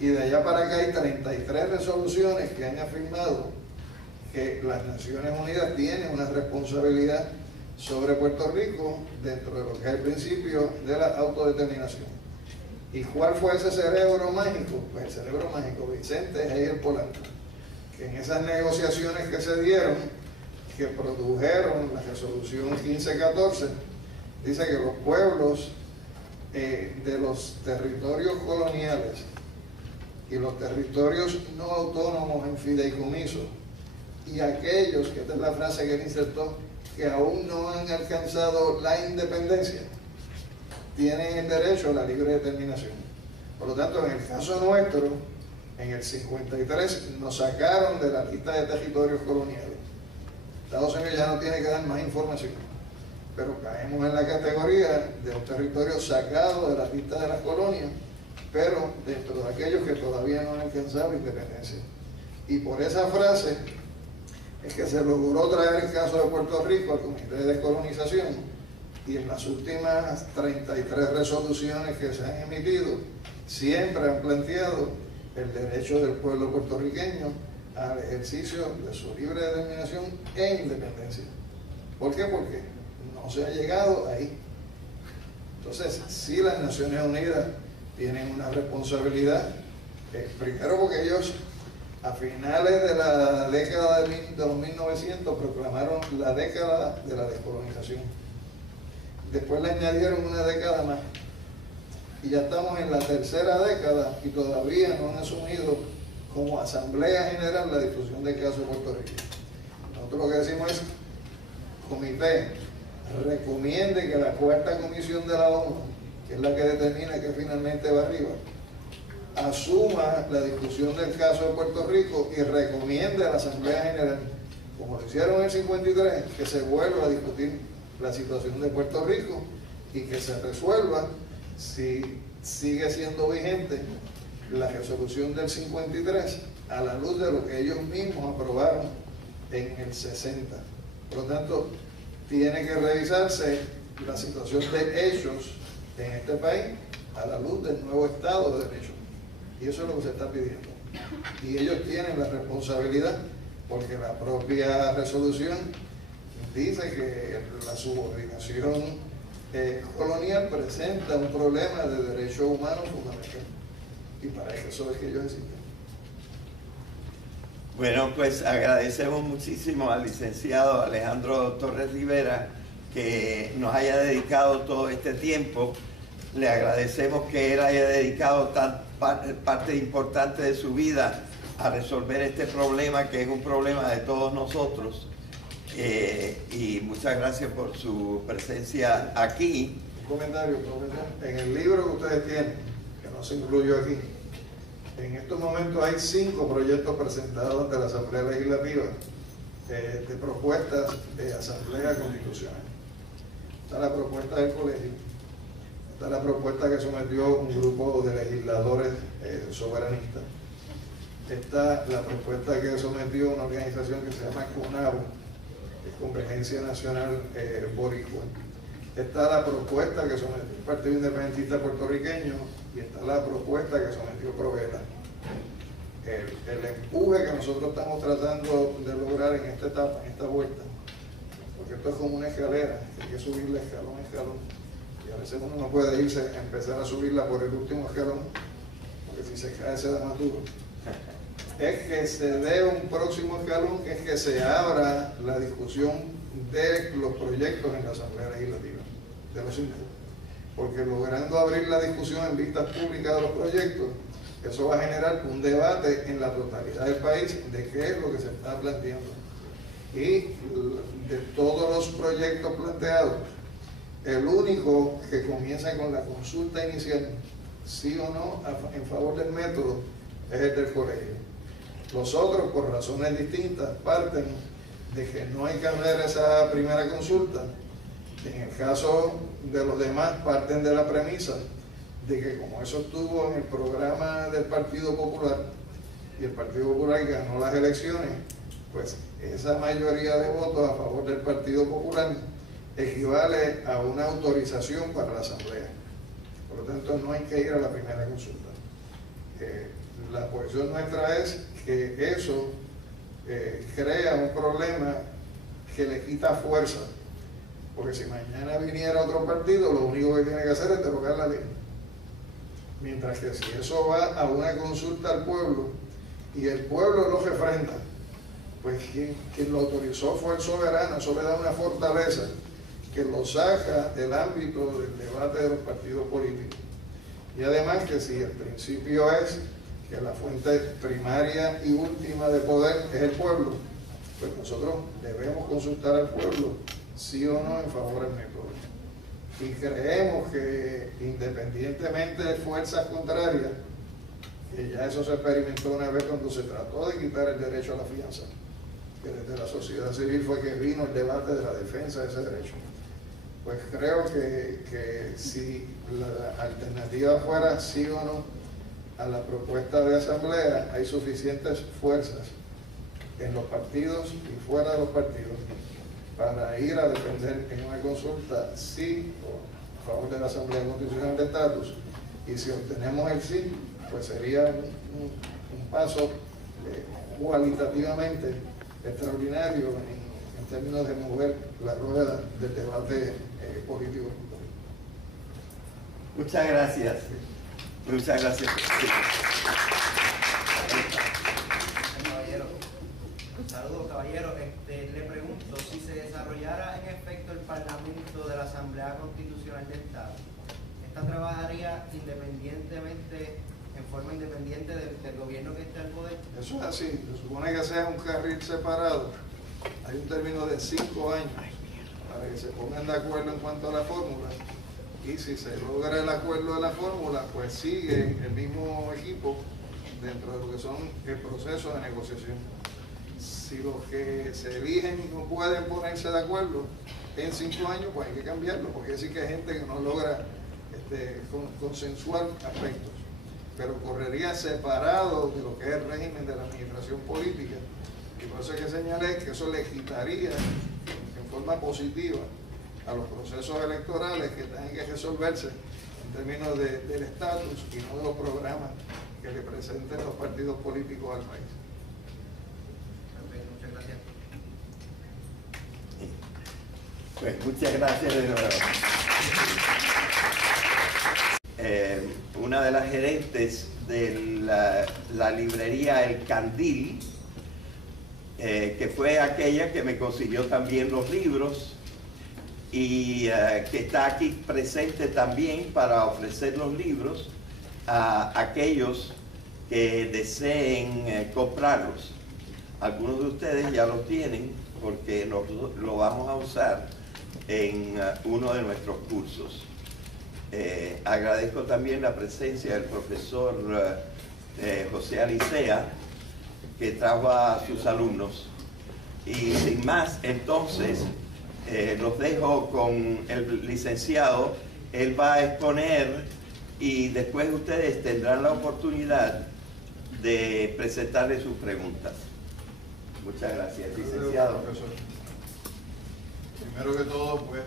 Y de allá para acá hay 33 resoluciones que han afirmado que las Naciones Unidas tienen una responsabilidad sobre Puerto Rico dentro de lo que es el principio de la autodeterminación. ¿Y cuál fue ese cerebro mágico? Pues el cerebro mágico, Vicente Heijer Polanco, que en esas negociaciones que se dieron, que produjeron la resolución 1514, dice que los pueblos de los territorios coloniales y los territorios no autónomos en fideicomiso, y aquellos, que esta es la frase que él insertó, que aún no han alcanzado la independencia, tienen el derecho a la libre determinación. Por lo tanto, en el caso nuestro, en el 53 nos sacaron de la lista de territorios coloniales. Estados Unidos ya no tiene que dar más información, pero caemos en la categoría de un territorio sacado de la lista de las colonias, pero dentro de aquellos que todavía no han alcanzado independencia. Y por esa frase es que se logró traer el caso de Puerto Rico al Comité de Descolonización, y en las últimas 33 resoluciones que se han emitido siempre han planteado el derecho del pueblo puertorriqueño al ejercicio de su libre determinación e independencia. ¿Por qué? Porque no se ha llegado ahí. Entonces, sí, las Naciones Unidas tienen una responsabilidad, primero porque ellos a finales de la década de los 1900 proclamaron la década de la descolonización. Después le añadieron una década más. Y ya estamos en la tercera década y todavía no han asumido como Asamblea General la discusión del caso de Puerto Rico. Nosotros lo que decimos es, comité, recomiende que la cuarta comisión de la ONU, que es la que determina que finalmente va arriba, asuma la discusión del caso de Puerto Rico y recomiende a la Asamblea General, como lo hicieron en el 53, que se vuelva a discutir la situación de Puerto Rico y que se resuelva si sigue siendo vigente la resolución del 53 a la luz de lo que ellos mismos aprobaron en el 60. Por lo tanto, tiene que revisarse la situación de hechos en este país a la luz del nuevo Estado de Derecho. Y eso es lo que se está pidiendo. Y ellos tienen la responsabilidad, porque la propia resolución dice que la subordinación colonial presenta un problema de derecho humano fundamental. Y para eso es que ellos existen. Bueno, pues agradecemos muchísimo al licenciado Alejandro Torres Rivera que nos haya dedicado todo este tiempo. Le agradecemos que él haya dedicado parte importante de su vida a resolver este problema, que es un problema de todos nosotros. Y muchas gracias por su presencia aquí. Un comentario, profesor. En el libro que ustedes tienen, que no se incluyó aquí, en estos momentos hay 5 proyectos presentados ante la Asamblea Legislativa de propuestas de Asamblea Constitucional. Está la propuesta del colegio, está la propuesta que sometió un grupo de legisladores soberanistas, está la propuesta que sometió una organización que se llama CONABO, Convergencia Nacional Boricua, está la propuesta que sometió el Partido Independentista Puertorriqueño y está la propuesta que sometió Provela. El empuje que nosotros estamos tratando de lograr en esta etapa, en esta vuelta, porque esto es como una escalera, hay que subirla escalón a escalón, y a veces uno no puede empezar a subirla por el último escalón, porque si se cae se da más duro. Es que se dé un próximo escalón, que es que se abra la discusión de los proyectos en la Asamblea Legislativa, de los 5. Porque logrando abrir la discusión en vistas públicas de los proyectos, eso va a generar un debate en la totalidad del país de qué es lo que se está planteando. Y de todos los proyectos planteados, el único que comienza con la consulta inicial, sí o no, en favor del método, es el del colegio. Los otros, por razones distintas, parten de que no hay que hacer esa primera consulta. En el caso de los demás, parten de la premisa de que como eso estuvo en el programa del Partido Popular y el Partido Popular ganó las elecciones, pues esa mayoría de votos a favor del Partido Popular equivale a una autorización para la Asamblea. Por lo tanto, no hay que ir a la primera consulta. La posición nuestra es que eso crea un problema que le quita fuerza, porque si mañana viniera otro partido, lo único que tiene que hacer es derogar la ley. Mientras que si eso va a una consulta al pueblo y el pueblo lo refrenda, pues quien lo autorizó fue el soberano. Eso le da una fortaleza que lo saca del ámbito del debate de los partidos políticos. Y además que si el principio es que la fuente primaria y última de poder es el pueblo, pues nosotros debemos consultar al pueblo, sí o no, en favor del método. Y creemos que independientemente de fuerzas contrarias, que ya eso se experimentó una vez cuando se trató de quitar el derecho a la fianza, que desde la sociedad civil fue que vino el debate de la defensa de ese derecho. Pues creo que si la alternativa fuera sí o no, a la propuesta de asamblea, hay suficientes fuerzas en los partidos y fuera de los partidos para ir a defender en una consulta sí a favor de la Asamblea Constitucional de Estatus, y si obtenemos el sí, pues sería un paso cualitativamente extraordinario en términos de mover la rueda del debate político. Muchas gracias. Muchas gracias. Caballero, saludos caballero. Le pregunto, si se desarrollara en efecto el Parlamento de la Asamblea Constitucional del Estado, ¿esta trabajaría independientemente, en forma independiente del gobierno que esté al poder? Eso es así, se supone que sea un carril separado. Hay un término de 5 años para que se pongan de acuerdo en cuanto a la fórmula, y si se logra el acuerdo de la fórmula, pues sigue el mismo equipo dentro de lo que son el proceso de negociación. Si los que se eligen no pueden ponerse de acuerdo en 5 años, pues hay que cambiarlo, porque sí que hay gente que no logra consensuar aspectos, pero correría separado de lo que es el régimen de la administración política, y por eso es que señalé que eso le quitaría en forma positiva a los procesos electorales que tengan que resolverse en términos del estatus y no de los programas que le presenten los partidos políticos al país. Muchas gracias. Pues muchas gracias de nuevo. Una de las gerentes de la librería El Candil, que fue aquella que me consiguió también los libros y que está aquí presente también para ofrecer los libros a aquellos que deseen comprarlos. Algunos de ustedes ya los tienen porque lo vamos a usar en uno de nuestros cursos. Agradezco también la presencia del profesor José Alicea, que trajo a sus alumnos. Y sin más, entonces, los dejo con el licenciado. Él va a exponer y después ustedes tendrán la oportunidad de presentarle sus preguntas. Muchas gracias, licenciado. Primero que todo, pues,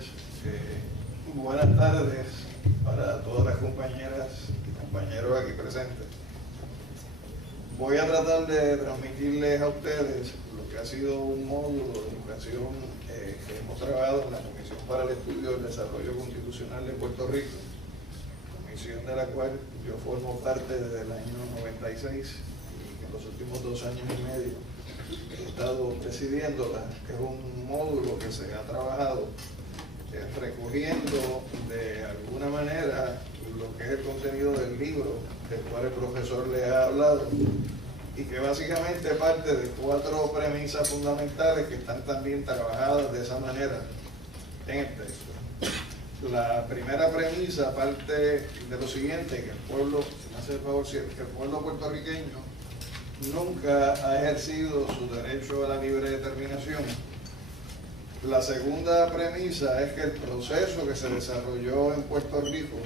buenas tardes para todas las compañeras y compañeros aquí presentes. Voy a tratar de transmitirles a ustedes lo que ha sido un módulo de educación que hemos trabajado en la Comisión para el Estudio del Desarrollo Constitucional de Puerto Rico, comisión de la cual yo formo parte desde el año 96 y que en los últimos 2 años y medio he estado presidiéndola. Es un módulo que se ha trabajado recogiendo de alguna manera lo que es el contenido del libro del cual el profesor le ha hablado, y que básicamente parte de 4 premisas fundamentales que están también trabajadas de esa manera en el texto. La primera premisa parte de lo siguiente: que el pueblo, si me hace el favor, que el pueblo puertorriqueño nunca ha ejercido su derecho a la libre determinación. La segunda premisa es que el proceso que se desarrolló en Puerto Rico,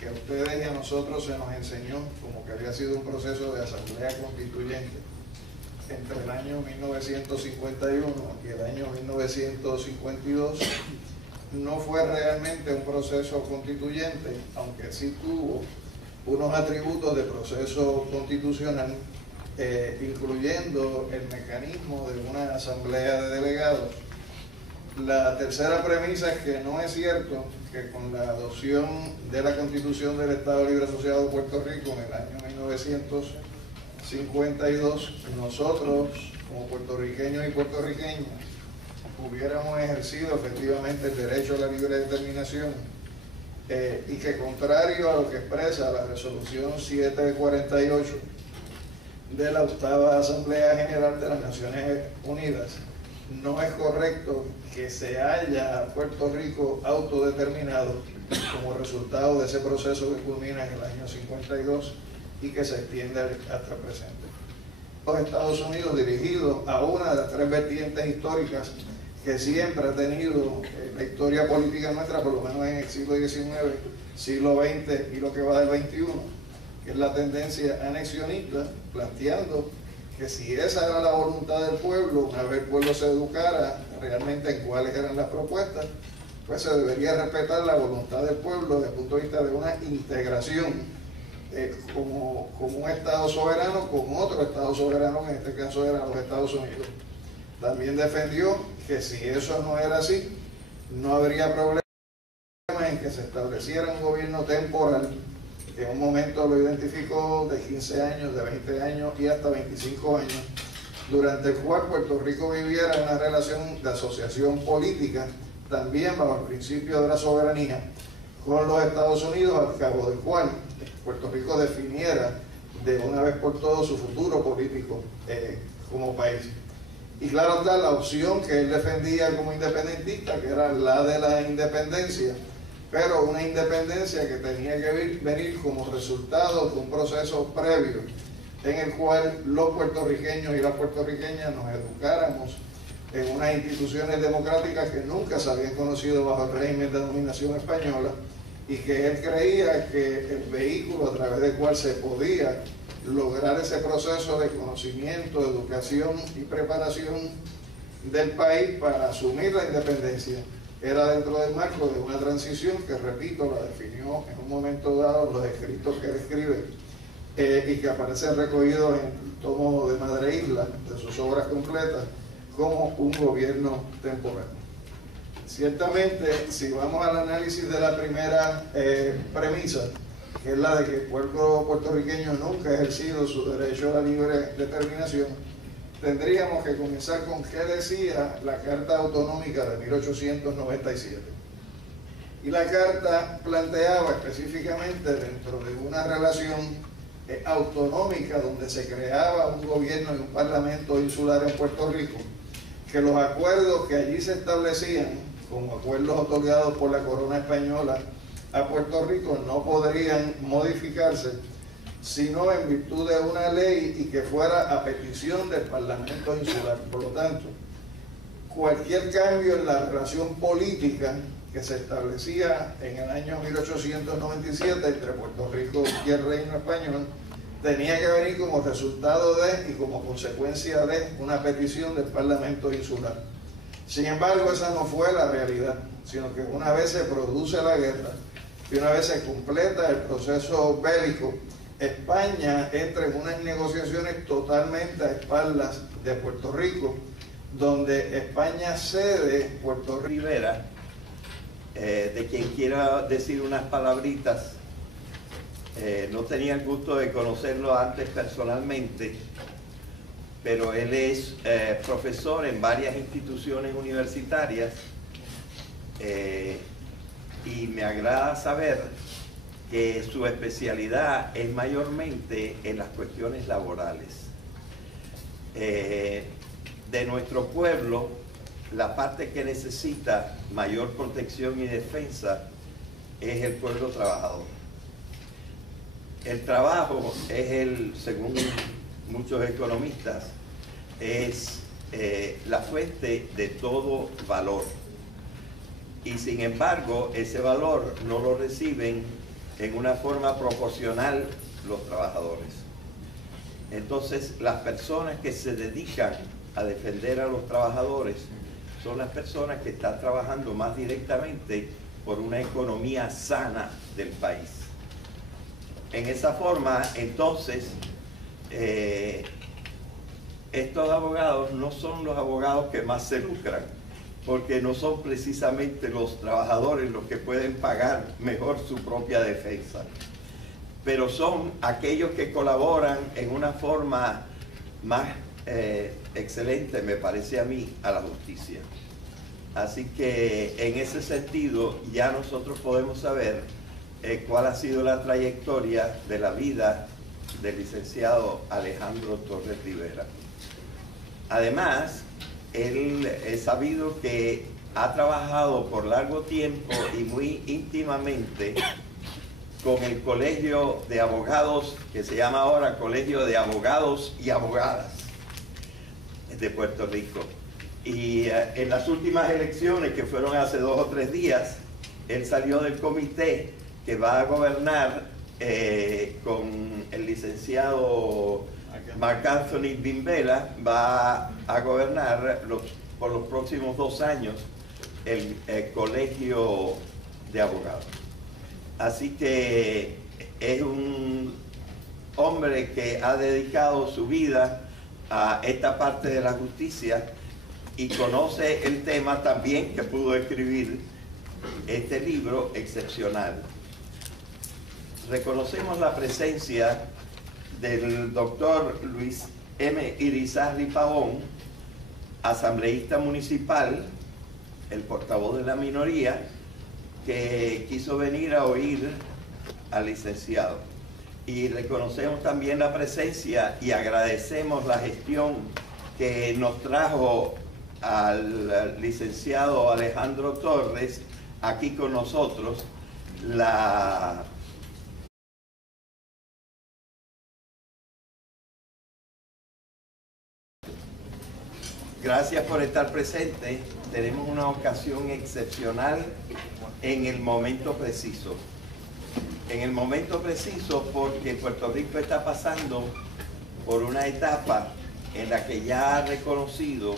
que a ustedes y a nosotros se nos enseñó como que había sido un proceso de asamblea constituyente entre el año 1951 y el año 1952, no fue realmente un proceso constituyente, aunque sí tuvo unos atributos de proceso constitucional, incluyendo el mecanismo de una asamblea de delegados. La tercera premisa es que no es cierto que con la adopción de la Constitución del Estado Libre Asociado de Puerto Rico en el año 1952, nosotros, como puertorriqueños y puertorriqueñas, hubiéramos ejercido efectivamente el derecho a la libre determinación, y que, contrario a lo que expresa la resolución 748 de la 8ª Asamblea General de las Naciones Unidas, no es correcto que se haya a Puerto Rico autodeterminado como resultado de ese proceso que culmina en el año 52 y que se extiende hasta el presente. Los Estados Unidos, dirigidos a una de las 3 vertientes históricas que siempre ha tenido la historia política nuestra, por lo menos en el siglo XIX, siglo XX y lo que va del XXI, que es la tendencia anexionista, planteando que si esa era la voluntad del pueblo, una vez el pueblo se educara realmente en cuáles eran las propuestas, pues se debería respetar la voluntad del pueblo desde el punto de vista de una integración como un Estado soberano con otro Estado soberano, que en este caso eran los Estados Unidos. También defendió que si eso no era así, no habría problema en que se estableciera un gobierno temporal, que en un momento lo identificó de 15 años, de 20 años y hasta 25 años, durante el cual Puerto Rico viviera una relación de asociación política, también bajo el principio de la soberanía, con los Estados Unidos, al cabo del cual Puerto Rico definiera de una vez por todas su futuro político como país. Y claro está, la opción que él defendía como independentista, que era la de la independencia, pero una independencia que tenía que venir como resultado de un proceso previo en el cual los puertorriqueños y las puertorriqueñas nos educáramos en unas instituciones democráticas que nunca se habían conocido bajo el régimen de dominación española, y que él creía que el vehículo a través del cual se podía lograr ese proceso de conocimiento, educación y preparación del país para asumir la independencia era dentro del marco de una transición que, repito, la definió en un momento dado en los escritos que él escribe y que aparecen recogidos en el tomo de Madre Isla, de sus obras completas, como un gobierno temporal. Ciertamente, si vamos al análisis de la primera premisa, que es la de que el pueblo puertorriqueño nunca ha ejercido su derecho a la libre determinación, tendríamos que comenzar con qué decía la Carta Autonómica de 1897. Y la Carta planteaba específicamente, dentro de una relación autonómica donde se creaba un gobierno y un parlamento insular en Puerto Rico, que los acuerdos que allí se establecían, como acuerdos otorgados por la corona española a Puerto Rico, no podrían modificarse sino en virtud de una ley y que fuera a petición del Parlamento insular. Por lo tanto, cualquier cambio en la relación política que se establecía en el año 1897 entre Puerto Rico y el Reino Español tenía que venir como resultado de y como consecuencia de una petición del Parlamento insular. Sin embargo, esa no fue la realidad, sino que una vez se produce la guerra y una vez se completa el proceso bélico, España entra en unas negociaciones totalmente a espaldas de Puerto Rico, donde España cede Puerto Rivera, de quien quiera decir unas palabritas. No tenía el gusto de conocerlo antes personalmente, pero él es profesor en varias instituciones universitarias y me agrada saber que su especialidad es mayormente en las cuestiones laborales. De nuestro pueblo, la parte que necesita mayor protección y defensa es el pueblo trabajador. El trabajo es según muchos economistas, es la fuente de todo valor. Y sin embargo, ese valor no lo reciben en una forma proporcional los trabajadores. Entonces, las personas que se dedican a defender a los trabajadores son las personas que están trabajando más directamente por una economía sana del país. En esa forma, entonces, estos abogados no son los abogados que más se lucran, porque no son precisamente los trabajadores los que pueden pagar mejor su propia defensa, pero son aquellos que colaboran en una forma más excelente, me parece a mí, a la justicia. Así que en ese sentido ya nosotros podemos saber cuál ha sido la trayectoria de la vida del licenciado Alejandro Torres Rivera. Además, él es sabido que ha trabajado por largo tiempo y muy íntimamente con el Colegio de Abogados, que se llama ahora Colegio de Abogados y Abogadas de Puerto Rico. Y en las últimas elecciones, que fueron hace 2 o 3 días, él salió del comité que va a gobernar con el licenciado Marc Anthony Bimbela, va a gobernar por los próximos 2 años el Colegio de Abogados. Así que es un hombre que ha dedicado su vida a esta parte de la justicia y conoce el tema también, que pudo escribir este libro excepcional. Reconocemos la presencia del doctor Luis M. Irizarry Pavón, asambleísta municipal, el portavoz de la minoría, que quiso venir a oír al licenciado. Y reconocemos también la presencia y agradecemos la gestión que nos trajo al licenciado Alejandro Torres aquí con nosotros, Gracias por estar presente. Tenemos una ocasión excepcional en el momento preciso. En el momento preciso porque Puerto Rico está pasando por una etapa en la que ya ha reconocido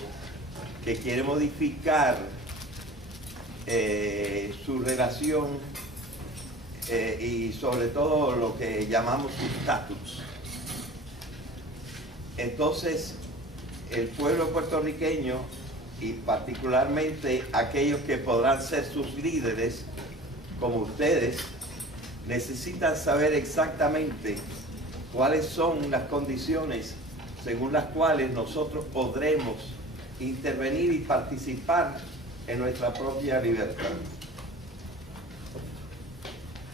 que quiere modificar su relación y sobre todo lo que llamamos su estatus. Entonces, el pueblo puertorriqueño y particularmente aquellos que podrán ser sus líderes, como ustedes, necesitan saber exactamente cuáles son las condiciones según las cuales nosotros podremos intervenir y participar en nuestra propia libertad.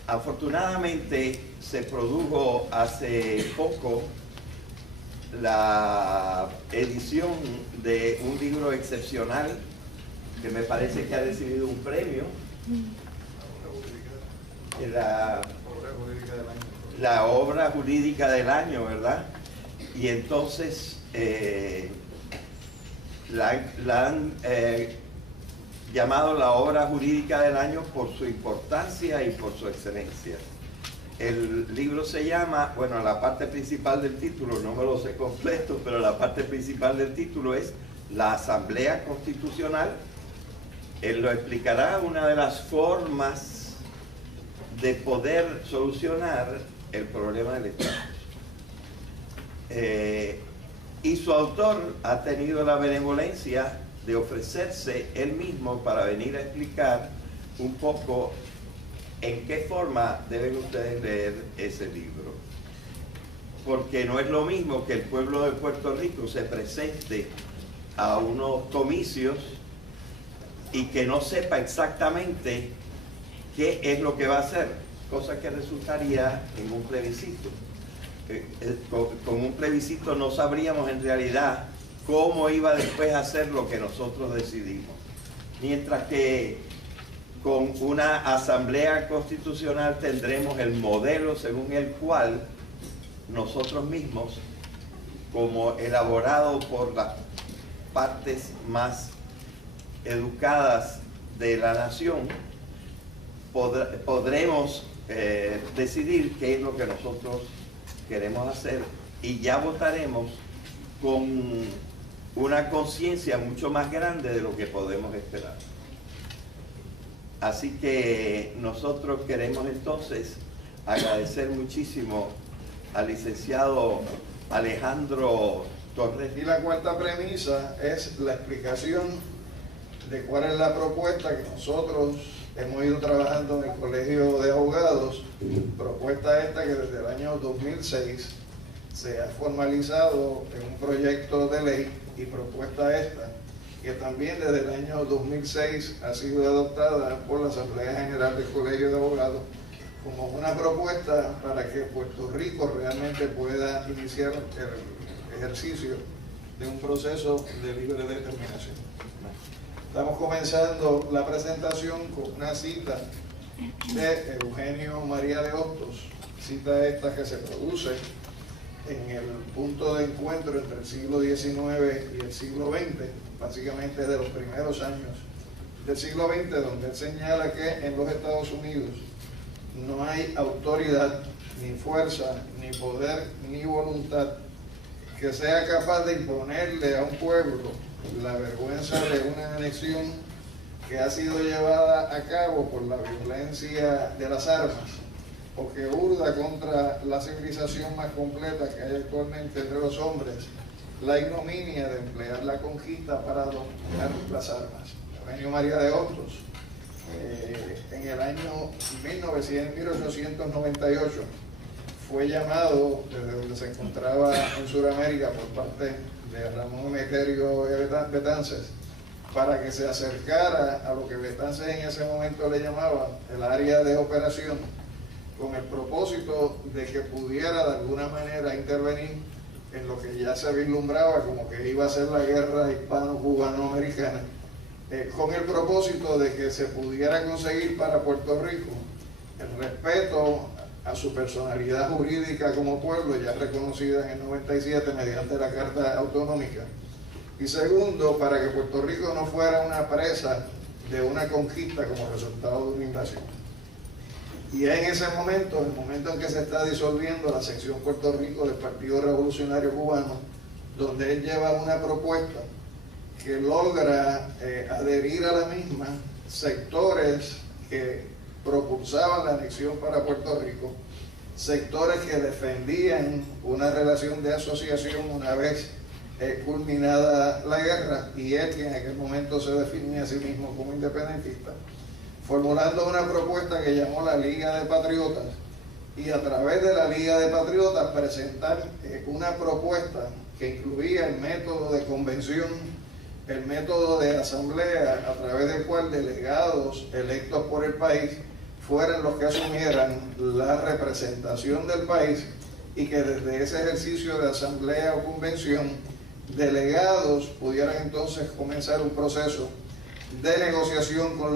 Afortunadamente se produjo hace poco la edición de un libro excepcional que me parece que ha recibido un premio, la obra jurídica del año, ¿verdad? Y entonces la han llamado la obra jurídica del año por su importancia y por su excelencia. El libro se llama, bueno, la parte principal del título, no me lo sé completo, pero la parte principal del título es La Asamblea Constitucional. Él lo explicará, una de las formas de poder solucionar el problema del Estado. Y su autor ha tenido la benevolencia de ofrecerse él mismo para venir a explicar un poco en qué forma deben ustedes leer ese libro. Porque no es lo mismo que el pueblo de Puerto Rico se presente a unos comicios y que no sepa exactamente qué es lo que va a hacer, cosa que resultaría en un plebiscito. Con un plebiscito no sabríamos en realidad cómo iba después a hacer lo que nosotros decidimos. Mientras que con una asamblea constitucional tendremos el modelo según el cual nosotros mismos, como elaborado por las partes más educadas de la nación, podremos decidir qué es lo que nosotros queremos hacer y ya votaremos con una conciencia mucho más grande de lo que podemos esperar. Así que nosotros queremos entonces agradecer muchísimo al licenciado Alejandro Torres. Y la cuarta premisa es la explicación de cuál es la propuesta que nosotros hemos ido trabajando en el Colegio de Abogados, propuesta esta que desde el año 2006 se ha formalizado en un proyecto de ley, y propuesta esta que también desde el año 2006 ha sido adoptada por la Asamblea General del Colegio de Abogados como una propuesta para que Puerto Rico realmente pueda iniciar el ejercicio de un proceso de libre determinación. Estamos comenzando la presentación con una cita de Eugenio María de Hostos, cita esta que se produce en el punto de encuentro entre el siglo XIX y el siglo XX, básicamente de los primeros años del siglo XX, donde él señala que en los Estados Unidos no hay autoridad, ni fuerza, ni poder, ni voluntad que sea capaz de imponerle a un pueblo la vergüenza de una anexión que ha sido llevada a cabo por la violencia de las armas, o que urda contra la civilización más completa que hay actualmente entre los hombres, la ignominia de emplear la conquista para dominar las armas. Eugenio María de Hostos, en el año 1898, fue llamado desde donde se encontraba en Sudamérica por parte de Ramón Emeterio Betances para que se acercara a lo que Betances en ese momento le llamaba el área de operación, con el propósito de que pudiera de alguna manera intervenir en lo que ya se vislumbraba como que iba a ser la guerra hispano-cubano-americana, con el propósito de que se pudiera conseguir para Puerto Rico el respeto a su personalidad jurídica como pueblo, ya reconocida en el 97 mediante la Carta Autonómica, y segundo, para que Puerto Rico no fuera una presa de una conquista como resultado de una invasión. Y es en ese momento, el momento en que se está disolviendo la sección Puerto Rico del Partido Revolucionario Cubano, donde él lleva una propuesta que logra adherir a la misma sectores que propulsaban la anexión para Puerto Rico, sectores que defendían una relación de asociación una vez culminada la guerra, y él, que en aquel momento se definía a sí mismo como independentista, formulando una propuesta que llamó la Liga de Patriotas, y a través de la Liga de Patriotas presentar una propuesta que incluía el método de convención, el método de asamblea, a través del cual delegados electos por el país fueran los que asumieran la representación del país, y que desde ese ejercicio de asamblea o convención, delegados pudieran entonces comenzar un proceso de negociación con los